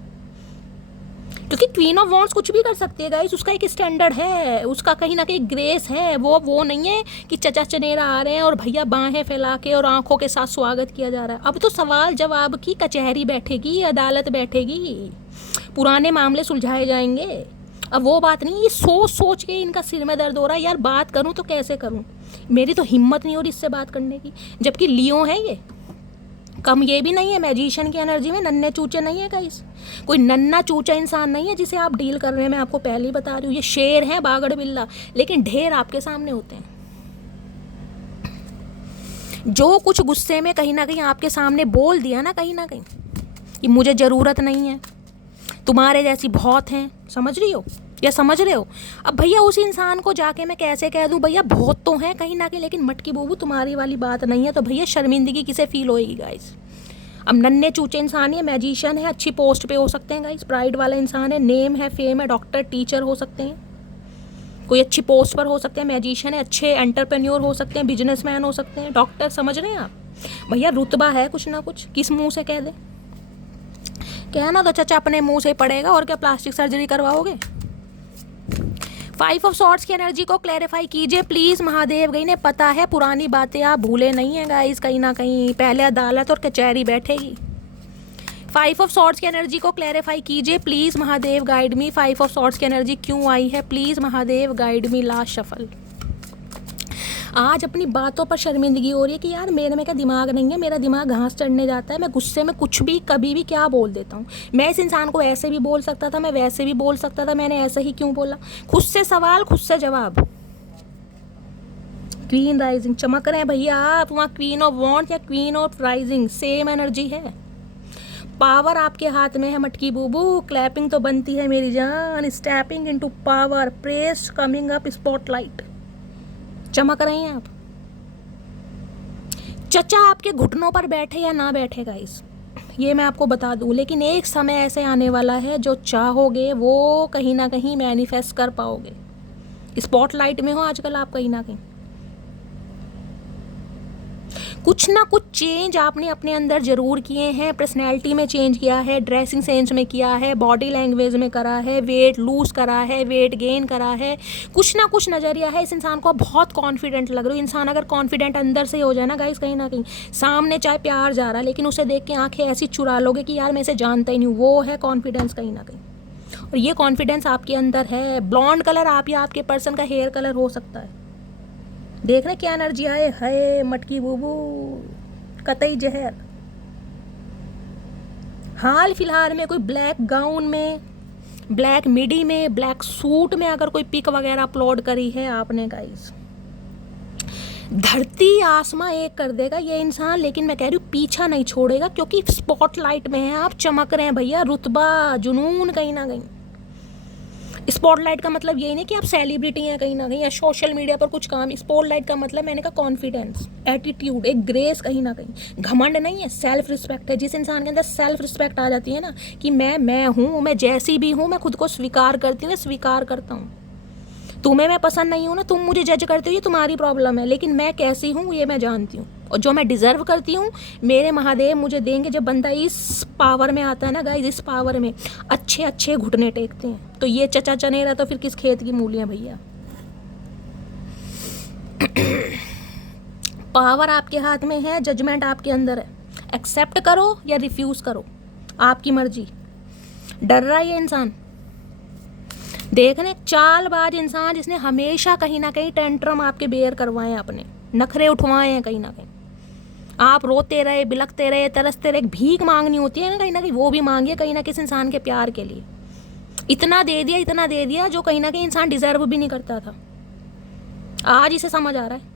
क्योंकि क्वीन ऑफ वॉन्ड्स कुछ भी कर सकती है गाइस, उसका एक स्टैंडर्ड है, उसका कहीं ना कहीं ग्रेस है। वो नहीं है कि चचा चनेरा आ रहे हैं और भैया बाहें फैला के और आंखों के साथ स्वागत किया जा रहा है। अब तो सवाल जवाब की कचहरी बैठेगी, अदालत बैठेगी, पुराने मामले सुलझाए जाएंगे। अब वो बात नहीं, ये सोच सोच के इनका सिर में दर्द हो रहा है, यार बात करूँ तो कैसे करूँ, मेरी तो हिम्मत नहीं हो रही इससे बात करने की। जबकि लियो है ये, कम ये भी नहीं है, मैजिशियन की एनर्जी में नन्हे चूचे नहीं है गाइस, कोई नन्ना चूचा इंसान नहीं है जिसे आप डील कर रहे हैं। मैं आपको पहले ही बता रही हूँ, ये शेर है बागड़ बिल्ला, लेकिन ढेर आपके सामने होते हैं। जो कुछ गुस्से में कहीं ना कहीं आपके सामने बोल दिया ना, कहीं ना कहीं कि मुझे ज़रूरत नहीं है, तुम्हारे जैसी बहुत हैं, समझ रही हो या समझ रहे हो। अब भैया उस इंसान को जाके मैं कैसे कह दूं भैया बहुत तो हैं कहीं ना कहीं, लेकिन मटकी बूबू तुम्हारी वाली बात नहीं है, तो भैया शर्मिंदगी किसे फील होएगी गाइस। अब नन्हे चूचे इंसान है, मैजिशियन है, अच्छी पोस्ट पे हो सकते हैं गाइस, प्राइड वाला इंसान है, नेम है, फेम है, डॉक्टर टीचर हो सकते हैं, कोई अच्छी पोस्ट पर हो सकते हैं, मैजिशियन है, अच्छे एंटरप्रेन्योर हो सकते हैं, बिजनेसमैन हो सकते हैं, डॉक्टर, समझ रहे हैं आप। भैया रुतबा है कुछ ना कुछ, किस मुँह से कह दे, कहना तो चाचा अपने मुँह से पड़ेगा, और क्या प्लास्टिक सर्जरी करवाओगे। 5 ऑफ सॉर्ड्स की एनर्जी को क्लैरिफाई कीजिए प्लीज़ महादेव। गई ने पता है पुरानी बातें आप भूले नहीं हैं गाइस, कहीं ना कहीं पहले अदालत और कचहरी बैठेगी। 5 ऑफ सॉर्ड्स की एनर्जी को क्लैरिफाई कीजिए please Mahadev, guide me. 5 of swords की एनर्जी क्यों आई है, please Mahadev guide me. Last shuffle. आज अपनी बातों पर शर्मिंदगी हो रही है कि यार मेरे में क्या दिमाग नहीं है, मेरा दिमाग घास चढ़ने जाता है, मैं गुस्से में कुछ भी कभी भी क्या बोल देता हूँ। मैं इस इंसान को ऐसे भी बोल सकता था, मैं वैसे भी बोल सकता था, मैंने ऐसे ही क्यों बोला। खुद से सवाल खुद से जवाब। क्वीन राइजिंग चमक रहे हैं भैया आप, वहाँ क्वीन ऑफ वॉन्ड्स या queen of rising same energy है। पावर आपके हाथ में है मटकी बूबू, क्लैपिंग तो बनती है मेरी जान। Stepping into power, press coming up, spotlight. चमक रहे हैं आप। चचा आपके घुटनों पर बैठे या ना बैठे गाइस, ये मैं आपको बता दूं, लेकिन एक समय ऐसे आने वाला है जो चाहोगे वो कहीं ना कहीं मैनिफेस्ट कर पाओगे। स्पॉटलाइट में हो आजकल आप कहीं ना कहीं। कुछ ना कुछ चेंज आपने अपने अंदर ज़रूर किए हैं। पर्सनैलिटी में चेंज किया है, ड्रेसिंग सेंस में किया है, बॉडी लैंग्वेज में करा है, वेट लूज़ करा है, वेट गेन करा है, कुछ ना कुछ नज़रिया है। इस इंसान को बहुत कॉन्फिडेंट लग रहे हो। इंसान अगर कॉन्फिडेंट अंदर से हो जाए ना गाइस, कहीं ना कहीं सामने चाहे प्यार जा रहा है, लेकिन उसे देख के आंखें ऐसी चुरा लोगे कि यार मैं इसे जानता ही नहीं हूँ। वो है कॉन्फिडेंस कहीं ना कहीं, और ये कॉन्फिडेंस आपके अंदर है। ब्लॉन्ड कलर आप या आपके पर्सन का हेयर कलर हो सकता है। देख रहे क्या एनर्जी आए है मटकी बूबू, कतई जहर। हाल फिलहाल में कोई ब्लैक गाउन में, ब्लैक मिडी में, ब्लैक सूट में अगर कोई पिक वगैरह अपलोड करी है आपने गाइस, धरती आसमां एक कर देगा ये इंसान। लेकिन मैं कह रही हूँ पीछा नहीं छोड़ेगा, क्योंकि स्पॉटलाइट में है आप, चमक रहे हैं भैया। रुतबा, जुनून कहीं ना कहीं। स्पॉटलाइट का मतलब यही नहीं कि आप सेलिब्रिटी हैं कहीं ना कहीं या सोशल मीडिया पर कुछ काम। स्पॉटलाइट का मतलब मैंने कहा कॉन्फिडेंस, एटीट्यूड, एक ग्रेस कहीं ना कहीं। घमंड नहीं है, सेल्फ रिस्पेक्ट है। जिस इंसान के अंदर सेल्फ रिस्पेक्ट आ जाती है ना कि मैं हूँ, मैं जैसी भी हूँ, मैं खुद को स्वीकार करती हूँ, स्वीकार करता हूँ, तुम्हें मैं पसंद नहीं हूँ ना, तुम मुझे जज करते हो, ये तुम्हारी प्रॉब्लम है, लेकिन मैं कैसी हूँ ये मैं जानती हूँ, और जो मैं डिज़र्व करती हूँ मेरे महादेव मुझे देंगे। जब बंदा इस पावर में आता है ना गाइस, इस पावर में अच्छे अच्छे घुटने टेकते हैं। तो ये चचा चनेरा तो फिर किस खेत की मूलियाँ भैया। पावर आपके हाथ में है, जजमेंट आपके अंदर है, एक्सेप्ट करो या रिफ्यूज़ करो, आपकी मर्जी। डर रहा है ये इंसान, देखने चालबाज इंसान जिसने हमेशा कहीं ना कहीं टेंट्रम आपके बेयर करवाए हैं, अपने नखरे उठवाए हैं, कहीं ना कहीं आप रोते रहे, बिलखते रहे, तरसते रहे। भीख मांगनी होती है ना कहीं वो भी मांगिए कहीं ना किसी इंसान के प्यार के लिए। इतना दे दिया, इतना दे दिया जो कहीं ना कहीं इंसान डिजर्व भी नहीं करता था। आज इसे समझ आ रहा है,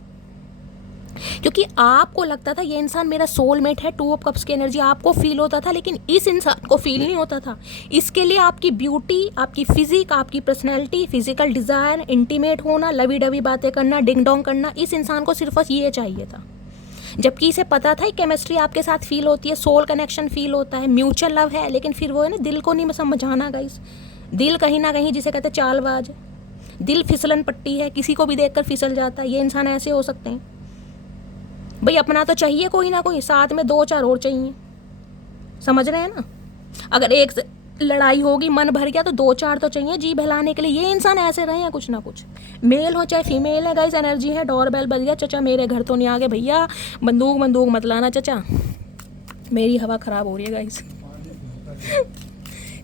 क्योंकि आपको लगता था ये इंसान मेरा सोलमेट है, 2 ऑफ कप्स की एनर्जी आपको फील होता था, लेकिन इस इंसान को फील नहीं होता था। इसके लिए आपकी ब्यूटी, आपकी फिजिक, आपकी पर्सनैलिटी, फिजिकल डिज़ायर, इंटीमेट होना, लवी डवी बातें करना, डिंग डोंग करना, इस इंसान को सिर्फ बस ये चाहिए था। जबकि इसे पता था केमिस्ट्री आपके साथ फील होती है, सोल कनेक्शन फील होता है, म्यूचुअल लव है, लेकिन फिर वो है ना दिल को नहीं समझाना गाइस। दिल कहीं ना कहीं जिसे कहते हैं चालबाज, दिल फिसलन पट्टी है, किसी को भी देखकर फिसल जाता है। ये इंसान ऐसे हो सकते हैं भाई, अपना तो चाहिए कोई ना कोई, साथ में 2-4 और चाहिए, समझ रहे हैं ना। अगर एक से लड़ाई होगी, मन भर गया, तो 2-4 तो चाहिए जी बहलाने के लिए। ये इंसान ऐसे रहे हैं कुछ ना कुछ, मेल हो चाहे फीमेल है गाइस। एनर्जी है, डोरबेल बज गया, चचा मेरे घर तो नहीं आ गए भैया, बंदूक मत लाना चचा, मेरी हवा ख़राब हो रही है गाइस।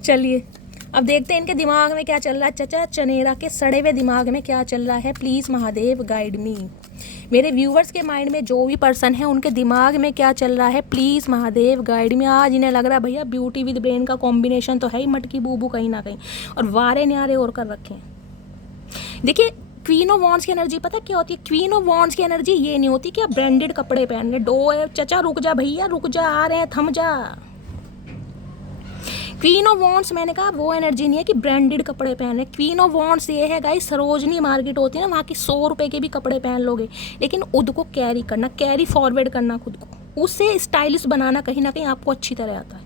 चलिए अब देखते हैं इनके दिमाग में क्या चल रहा है, चचा चनेरा के सड़े हुए दिमाग में क्या चल रहा है। Please Mahadev guide me. मेरे व्यूवर्स के माइंड में जो भी पर्सन है उनके दिमाग में क्या चल रहा है, प्लीज़ महादेव गाइड मी। आज इन्हें लग रहा है भैया ब्यूटी विद ब्रेन का कॉम्बिनेशन तो है ही मटकी बूबू कहीं ना कहीं, और वारे न्यारे और कर रखे हैं। देखिए क्वीन ऑफ वॉन्ड्स की एनर्जी पता क्या होती है? क्वीन ऑफ वॉन्ड्स की एनर्जी ये नहीं होती कि आप ब्रांडेड कपड़े पहन रहे, चचा रुक जा भैया, रुक जा, आ रहे हैं, थम जा। क्वीन ऑफ वॉन्ड्स मैंने कहा वो एनर्जी नहीं है कि ब्रांडेड कपड़े पहन रहे। क्वीन ऑफ वॉन्ड्स ये है गाइस, सरोजनी मार्केट होती है ना, वहाँ की 100 रुपये के भी कपड़े पहन लोगे, लेकिन खुद को कैरी करना, कैरी फॉरवर्ड करना, खुद को उससे स्टाइलिश बनाना कहीं ना कहीं आपको अच्छी तरह आता है।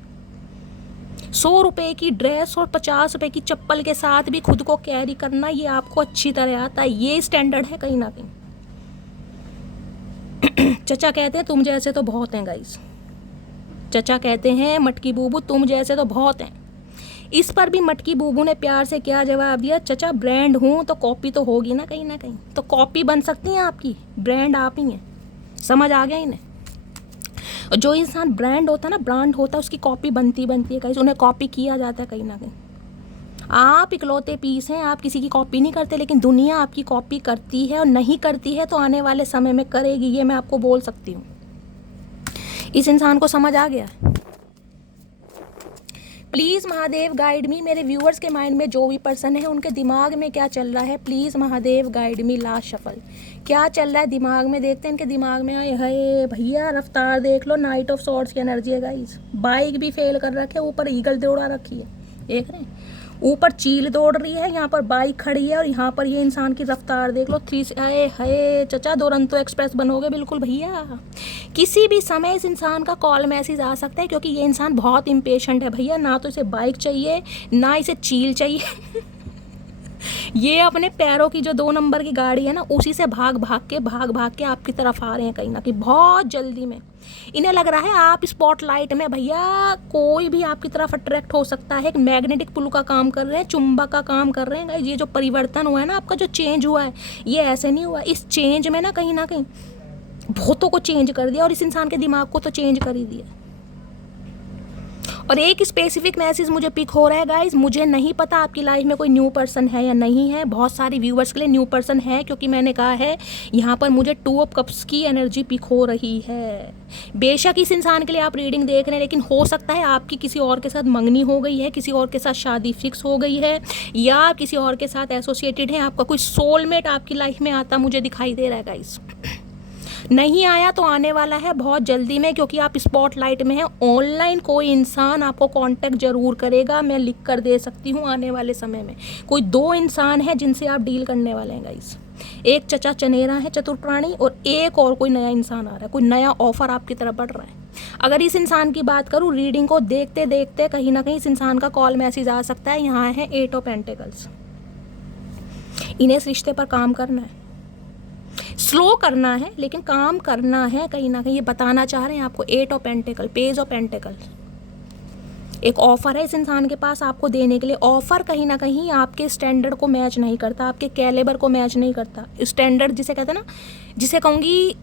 100 रुपये की ड्रेस और 50 रुपये की चप्पल के साथ भी खुद को कैरी करना, ये आपको अच्छी तरह आता है। ये स्टैंडर्ड है कहीं ना कहीं। चचा कहते हैं तुम जैसे तो बहुत हैं गाइस, चचा कहते हैं मटकी बूबू तुम जैसे तो बहुत हैं। इस पर भी मटकी बूबू ने प्यार से क्या जवाब दिया, चचा ब्रांड हूँ तो कॉपी तो होगी ना कहीं, तो कॉपी बन सकती हैं आपकी, ब्रांड आप ही हैं। समझ आ गया इन्हें? और जो इंसान ब्रांड होता है ना, ब्रांड होता है, उसकी कॉपी बनती है कहीं, उन्हें कॉपी किया जाता है कहीं ना कहीं। आप इकलौते पीस हैं, आप किसी की कॉपी नहीं करते, लेकिन दुनिया आपकी कॉपी करती है, और नहीं करती है तो आने वाले समय में करेगी, ये मैं आपको बोल सकती हूँ। इस इंसान को समझ आ गया? Please Mahadev guide me. मेरे व्यूअर्स के माइंड में जो भी पर्सन है उनके दिमाग में क्या चल रहा है, please Mahadev guide me. Last shuffle क्या चल रहा है दिमाग में, देखते हैं इनके दिमाग में। आए हाय भैया रफ्तार देख लो, नाइट ऑफ सॉर्ड्स की एनर्जी है गाइस। बाइक भी फेल कर रखे, ऊपर ईगल दौड़ा रखी है, देख रहे हैं, ऊपर चील दौड़ रही है, यहाँ पर बाइक खड़ी है, और यहाँ पर ये इंसान की रफ्तार देख लो 3। आए हाय चचा दुरंतो एक्सप्रेस बनोगे बिल्कुल भैया। किसी भी समय इस इंसान का कॉल मैसेज आ सकता है, क्योंकि ये इंसान बहुत इम्पेशेंट है भैया। ना तो इसे बाइक चाहिए, ना इसे चील चाहिए। ये अपने पैरों की जो 2 नंबर की गाड़ी है ना, उसी से भाग भाग के आपकी तरफ आ रहे हैं कहीं ना कहीं, बहुत जल्दी में। इन्हें लग रहा है आप स्पॉटलाइट में भैया, कोई भी आपकी तरफ अट्रैक्ट हो सकता है। एक मैग्नेटिक पुल का काम कर रहे हैं, चुंबक का काम कर रहे हैं। ये जो परिवर्तन हुआ है ना, आपका जो चेंज हुआ है, ये ऐसे नहीं हुआ। इस चेंज में ना कहीं बहुतों को चेंज कर दिया, और इस इंसान के दिमाग को तो चेंज कर ही दिया। और एक स्पेसिफिक मैसेज मुझे पिक हो रहा है गाइज, मुझे नहीं पता आपकी लाइफ में कोई न्यू पर्सन है या नहीं है। बहुत सारे व्यूवर्स के लिए न्यू पर्सन है, क्योंकि मैंने कहा है यहाँ पर मुझे 2 ऑफ कप्स की एनर्जी पिक हो रही है। बेशक इस इंसान के लिए आप रीडिंग देख रहे हैं, लेकिन हो सकता है आपकी किसी और के साथ मंगनी हो गई है, किसी और के साथ शादी फिक्स हो गई है, या आप किसी और के साथ एसोसिएटेड हैं। आपका कोई सोलमेट आपकी लाइफ में आता मुझे दिखाई दे रहा है गाइज। नहीं आया तो आने वाला है बहुत जल्दी में, क्योंकि आप स्पॉटलाइट में हैं। ऑनलाइन कोई इंसान आपको कांटेक्ट जरूर करेगा, मैं लिख कर दे सकती हूँ। आने वाले समय में कोई 2 इंसान है जिनसे आप डील करने वाले हैं गाइस। एक चचा चनेरा है चतुर प्राणी, और एक और कोई नया इंसान आ रहा है, कोई नया ऑफर आपकी तरफ बढ़ रहा है। अगर इस इंसान की बात करूँ, रीडिंग को देखते देखते कहीं ना कहीं इस इंसान का कॉल मैसेज आ सकता है। यहाँ है 8 ऑफ पेंटिकल्स। इन्हें इस रिश्ते पर काम करना है, स्लो करना है लेकिन काम करना है कहीं ना कहीं। ये बताना चाह रहे हैं आपको। 8 of pentacle, page of pentacle, एक ऑफर है इस इंसान के पास आपको देने के लिए। ऑफर कहीं ना कहीं आपके स्टैंडर्ड को मैच नहीं करता, आपके कैलिबर को मैच नहीं करता। स्टैंडर्ड जिसे कहते हैं ना, जिसे कहूँगी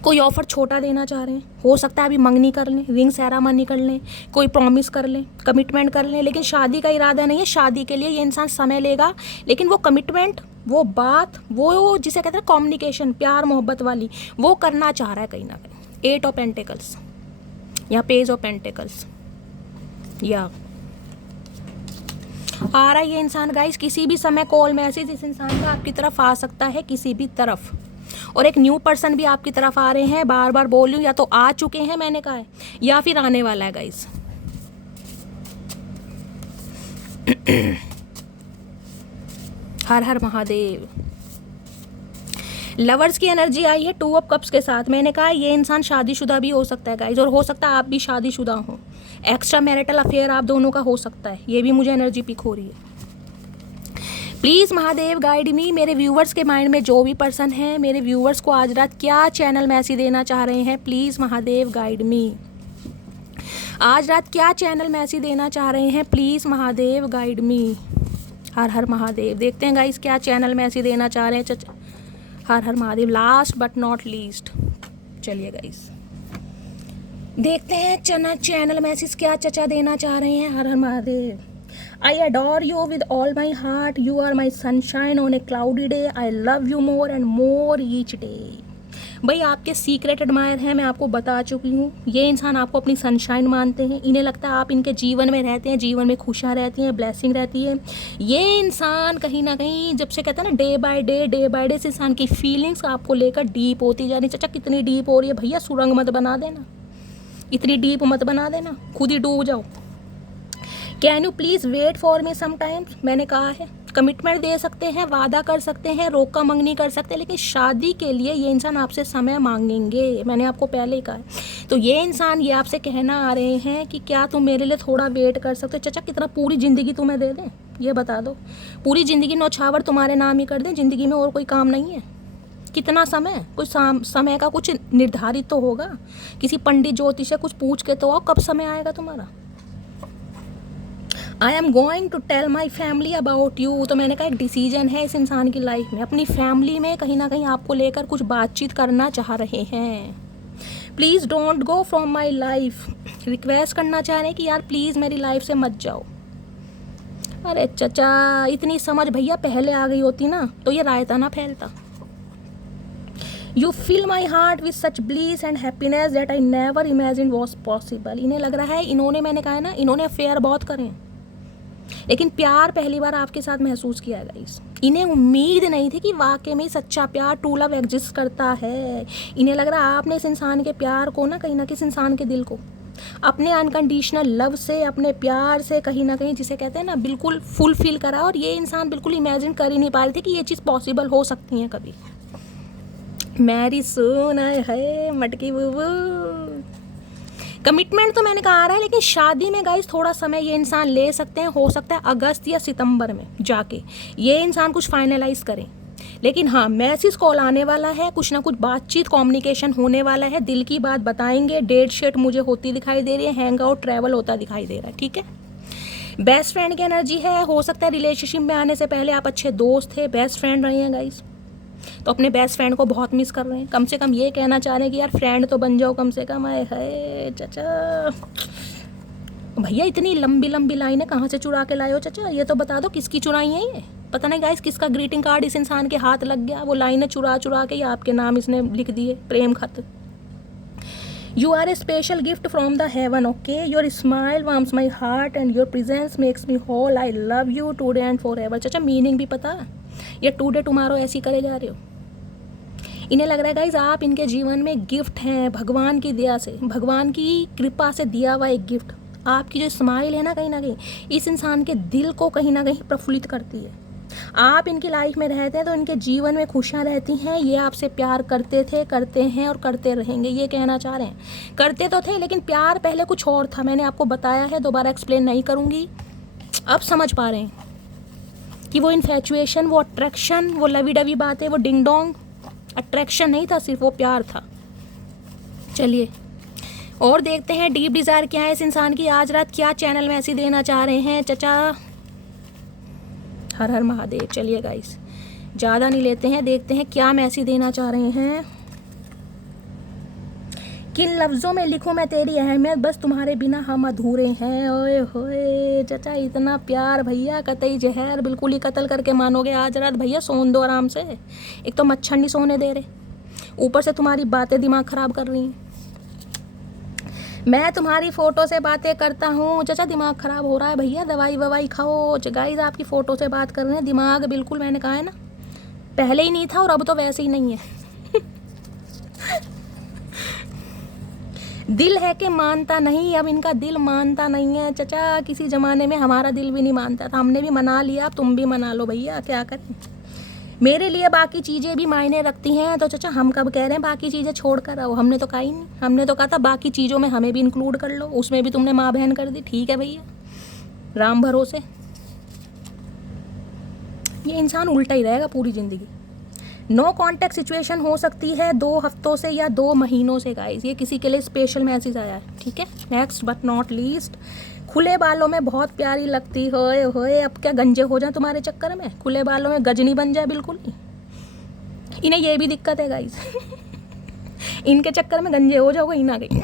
कोई ऑफर छोटा देना चाह रहे हैं। हो सकता है अभी मंगनी कर लें, रिंग सेरेमनी कर लें, कोई प्रॉमिस कर लें, कमिटमेंट कर लें, लेकिन शादी का इरादा नहीं है। शादी के लिए ये इंसान समय लेगा, लेकिन वो कमिटमेंट, वो बात, वो जिसे कहते हैं कम्युनिकेशन, प्यार मोहब्बत वाली, वो करना चाह रहा है कहीं ना कहीं। 8 ऑफ पेंटिकल्स या पेज ऑफ पेंटिकल्स या आ रहा है ये इंसान गाइस। किसी भी समय कॉल मैसेज इस इंसान का आपकी तरफ आ सकता है, किसी भी तरफ। और एक न्यू पर्सन भी आपकी तरफ आ रहे हैं। बार बार बोल रही हूँ, या तो आ चुके हैं मैंने कहा है, या फिर आने वाला है गाइस। हर हर महादेव। लवर्स की एनर्जी आई है 2 ऑफ कप्स के साथ। मैंने कहा ये इंसान शादीशुदा भी हो सकता है गाइस, और हो सकता है आप भी शादीशुदा हो। एक्स्ट्रा मैरिटल अफेयर आप दोनों का हो सकता है, ये भी मुझे एनर्जी पिक हो रही है। Please Mahadev guide me. मेरे व्यूवर्स के माइंड में जो भी पर्सन है, मेरे व्यूवर्स को आज रात क्या चैनल मैसेज देना चाह रहे हैं, प्लीज़ महादेव गाइड मी। आज रात क्या चैनल मैसेज देना चाह रहे हैं, प्लीज़ महादेव गाइड मी। हर हर महादेव। देखते हैं गाइस क्या चैनल मैसेज देना चाह रहे हैं। हर हर Mahadev. Last but not least, चलिए गाइस देखते हैं चैनल मैसेज क्या चचा देना चाह रहे हैं। हर हर Mahadev. I adore you with all my heart. You are my sunshine on a cloudy day. I love you more and more each day. भाई आपके सीक्रेट एडमायर हैं, मैं आपको बता चुकी हूँ। ये इंसान आपको अपनी सनशाइन मानते हैं। इन्हें लगता है आप इनके जीवन में रहते हैं, जीवन में खुशियाँ रहती हैं, ब्लेसिंग रहती है। ये इंसान कहीं ना कहीं जब से कहता है ना, डे बाय डे इस इंसान की फीलिंग्स आपको लेकर डीप होती जा रही। चाचा कितनी डीप हो रही है भैया, सुरंग मत बना देना, इतनी डीप मत बना देना, खुद ही डूब जाओ। Can you please wait for me sometimes. मैंने कहा है कमिटमेंट दे सकते हैं, वादा कर सकते हैं, रोका मंगनी कर सकते हैं, लेकिन शादी के लिए ये इंसान आपसे समय मांगेंगे। मैंने आपको पहले ही कहा है। तो ये इंसान ये आपसे कहना आ रहे हैं कि क्या तुम मेरे लिए थोड़ा वेट कर सकते हो। चाचा कितना पूरी ज़िंदगी तुम्हें दे दें, ये बता दो। पूरी ज़िंदगी नौछावर तुम्हारे नाम ही कर दें, ज़िंदगी में और कोई काम नहीं है। कितना समय, कुछ समय का कुछ निर्धारित तो होगा। किसी पंडित ज्योतिष से कुछ पूछ के तो आओ कब समय आएगा तुम्हारा। I am going to tell my family about you. तो मैंने कहा एक डिसीजन है इस इंसान की लाइफ में, अपनी फैमिली में कहीं ना कहीं आपको लेकर कुछ बातचीत करना चाह रहे हैं। Please don't go from my life. Request करना चाह रहे हैं कि यार प्लीज़ मेरी लाइफ से मत जाओ। अरे चचा इतनी समझ भैया पहले आ गई होती ना तो ये रायता ना फैलता। You fill my heart with such bliss and happiness that I never imagine was possible. इन्हें लग रहा है इन्होंने, मैंने कहा है ना, इन्होंने अफेयर बहुत करें, लेकिन प्यार पहली बार आपके साथ महसूस किया गाइस। इन्हें उम्मीद नहीं थी कि वाकई में सच्चा प्यार, ट्रू लव एग्जिस्ट करता है। इन्हें लग रहा है आपने इस इंसान के प्यार को ना कहीं ना किसी इंसान के दिल को अपने अनकंडीशनल लव से, अपने प्यार से कहीं ना कहीं जिसे कहते हैं ना बिल्कुल फुलफिल करा। और ये इंसान बिल्कुल इमेजिन कर ही नहीं पा रहे थे कि ये चीज़ पॉसिबल हो सकती है कभी। मैरी सून है मटकी बुबू। कमिटमेंट तो मैंने कहा आ रहा है, लेकिन शादी में गाइस थोड़ा समय ये इंसान ले सकते हैं। हो सकता है अगस्त या सितंबर में जाके ये इंसान कुछ फाइनलाइज करें। लेकिन हाँ, मैसेज कॉल आने वाला है, कुछ ना कुछ बातचीत कम्युनिकेशन होने वाला है, दिल की बात बताएंगे। डेट शेट मुझे होती दिखाई दे रही है, हैंग आउट ट्रैवल होता दिखाई दे रहा है। ठीक है, बेस्ट फ्रेंड की एनर्जी है। हो सकता है रिलेशनशिप में आने से पहले आप अच्छे दोस्त थे, बेस्ट फ्रेंड रहे हैं गाइस, तो अपने बेस्ट फ्रेंड को बहुत मिस कर रहे हैं। कम से कम ये कहना चाह रहे हैं कि यार फ्रेंड तो बन जाओ कम से कम। आए है चाचा भैया, इतनी लंबी लंबी लाइनें कहाँ से चुरा के लाए हो चाचा, ये तो बता दो किसकी चुराई है ये। पता नहीं गाइस किसका ग्रीटिंग कार्ड इस इंसान के हाथ लग गया, वो लाइनें चुरा चुरा के आपके नाम इसने लिख दिए, प्रेम खत। You are a special gift from the heaven, okay? Your smile warms my heart and your presence makes me whole. I love you today and forever. चाचा मीनिंग भी पता, ये टुडे टुमारो ऐसी करे जा रहे हो। इन्हें लग रहा है गाइज आप इनके जीवन में गिफ्ट हैं, भगवान की दया से, भगवान की कृपा से दिया हुआ एक गिफ्ट। आपकी जो स्माइल है ना कहीं इस इंसान के दिल को कहीं ना कहीं प्रफुल्लित करती है। आप इनकी लाइफ में रहते हैं तो इनके जीवन में खुशियाँ रहती हैं। ये आपसे प्यार करते थे, करते हैं और करते रहेंगे, ये कहना चाह रहे हैं। करते तो थे लेकिन प्यार पहले कुछ और था, मैंने आपको बताया है, दोबारा एक्सप्लेन नहीं करूँगी, अब समझ पा रहे हैं। कि वो इन्फेचुएशन, वो अट्रैक्शन, वो लवी डवी बातें, वो डिंग डोंग अट्रैक्शन नहीं था, सिर्फ वो प्यार था। चलिए और देखते हैं डीप डिज़ायर क्या है इस इंसान की, आज रात क्या चैनल में ऐसी देना चाह रहे हैं चचा। हर हर महादेव। चलिए गाइस ज़्यादा नहीं लेते हैं, देखते हैं क्या मैसेज देना चाह रहे हैं। किन लफ्ज़ों में लिखूं मैं तेरी अहमियत, बस तुम्हारे बिना हम अधूरे हैं। ओए होए चचा, इतना प्यार भैया, कतई जहर, बिल्कुल ही कत्ल करके मानोगे आज रात भैया। सोन दो आराम से, एक तो मच्छर नहीं सोने दे रहे, ऊपर से तुम्हारी बातें दिमाग ख़राब कर रही हैं। मैं तुम्हारी फ़ोटो से बातें करता हूँ चचा, दिमाग ख़राब हो रहा है भैया, दवाई ववाई खाओ। गाइस आपकी फ़ोटो से बात कर रहे हैं, दिमाग बिल्कुल, मैंने कहा है ना, पहले ही नहीं था और अब तो वैसे ही नहीं है। दिल है कि मानता नहीं, अब इनका दिल मानता नहीं है चचा। किसी ज़माने में हमारा दिल भी नहीं मानता था, हमने भी मना लिया, अब तुम भी मना लो भैया, क्या करें। मेरे लिए बाकी चीज़ें भी मायने रखती हैं, तो चचा हम कब कह रहे हैं बाकी चीज़ें छोड़ कर आओ, हमने तो कहा ही नहीं। हमने तो कहा था बाकी चीज़ों में हमें भी इंक्लूड कर लो, उसमें भी तुमने माँ बहन कर दी। ठीक है भैया, राम भरोसे। ये इंसान उल्टा ही रहेगा पूरी ज़िंदगी। नो कॉन्टैक्ट सिचुएशन हो सकती है 2 हफ्तों से या 2 महीनों से गाइस, ये किसी के लिए स्पेशल मैसेज आया है, ठीक है। नेक्स्ट बट नॉट लीस्ट, खुले बालों में बहुत प्यारी लगती होए होए, अब क्या गंजे हो जाए तुम्हारे चक्कर में, खुले बालों में गजनी बन जाए बिल्कुल ही। इन्हें ये भी दिक्कत है गाइस। इनके चक्कर में गंजे हो जाओगे, इन आ गई।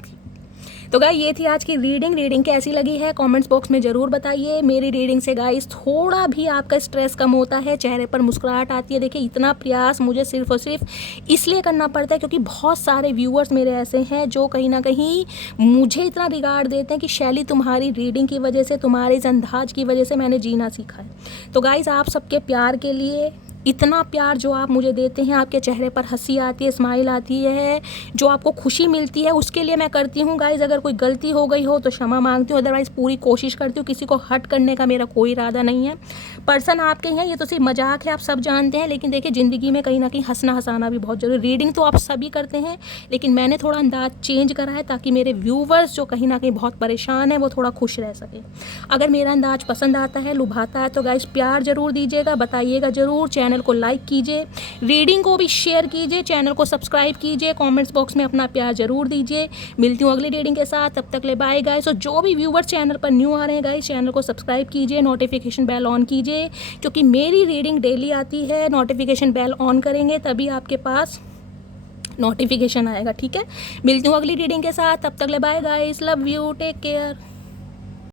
तो गाइस ये थी आज की रीडिंग कैसी लगी है कमेंट्स बॉक्स में ज़रूर बताइए। मेरी रीडिंग से गाइस थोड़ा भी आपका स्ट्रेस कम होता है, चेहरे पर मुस्कुराहट आती है। देखिए इतना प्रयास मुझे सिर्फ और सिर्फ इसलिए करना पड़ता है क्योंकि बहुत सारे व्यूअर्स मेरे ऐसे हैं जो कहीं ना कहीं मुझे इतना रिगार्ड देते हैं कि शैली तुम्हारी रीडिंग की वजह से, तुम्हारे इस अंदाज की वजह से मैंने जीना सीखा है। तो गाइस आप सबके प्यार के लिए, इतना प्यार जो आप मुझे देते हैं, आपके चेहरे पर हंसी आती है, स्माइल आती है, जो आपको खुशी मिलती है, उसके लिए मैं करती हूँ गाइस। अगर कोई गलती हो गई हो तो क्षमा मांगती हूँ, अदरवाइज़ पूरी कोशिश करती हूँ, किसी को हर्ट करने का मेरा कोई इरादा नहीं है। पर्सन आपके हैं, ये तो सिर्फ मजाक है, आप सब जानते हैं, लेकिन देखिए ज़िंदगी में कहीं ना कहीं हंसना हंसाना भी बहुत जरूरी। रीडिंग तो आप सभी करते हैं, लेकिन मैंने थोड़ा अंदाज चेंज करा है ताकि मेरे व्यूवर्स जो कहीं ना कहीं बहुत परेशान है वो थोड़ा खुश रह सके। अगर मेरा अंदाज पसंद आता है, लुभाता है, तो गाइस प्यार ज़रूर दीजिएगा, बताइएगा ज़रूर, चैनल को लाइक कीजिए, रीडिंग को भी शेयर कीजिए, चैनल को सब्सक्राइब कीजिए, कमेंट्स बॉक्स में अपना प्यार जरूर दीजिए। मिलती हूँ अगली रीडिंग के साथ, तब तक ले बाय गाइस। और जो भी व्यूवर्स चैनल पर न्यू आ रहे हैं गाइस, चैनल को सब्सक्राइब कीजिए, नोटिफिकेशन बेल ऑन कीजिए, क्योंकि मेरी रीडिंग डेली आती है। नोटिफिकेशन बेल ऑन करेंगे तभी आपके पास नोटिफिकेशन आएगा, ठीक है। मिलती हूँ अगली रीडिंग के साथ, तब तक ले bye guys, love you, take care.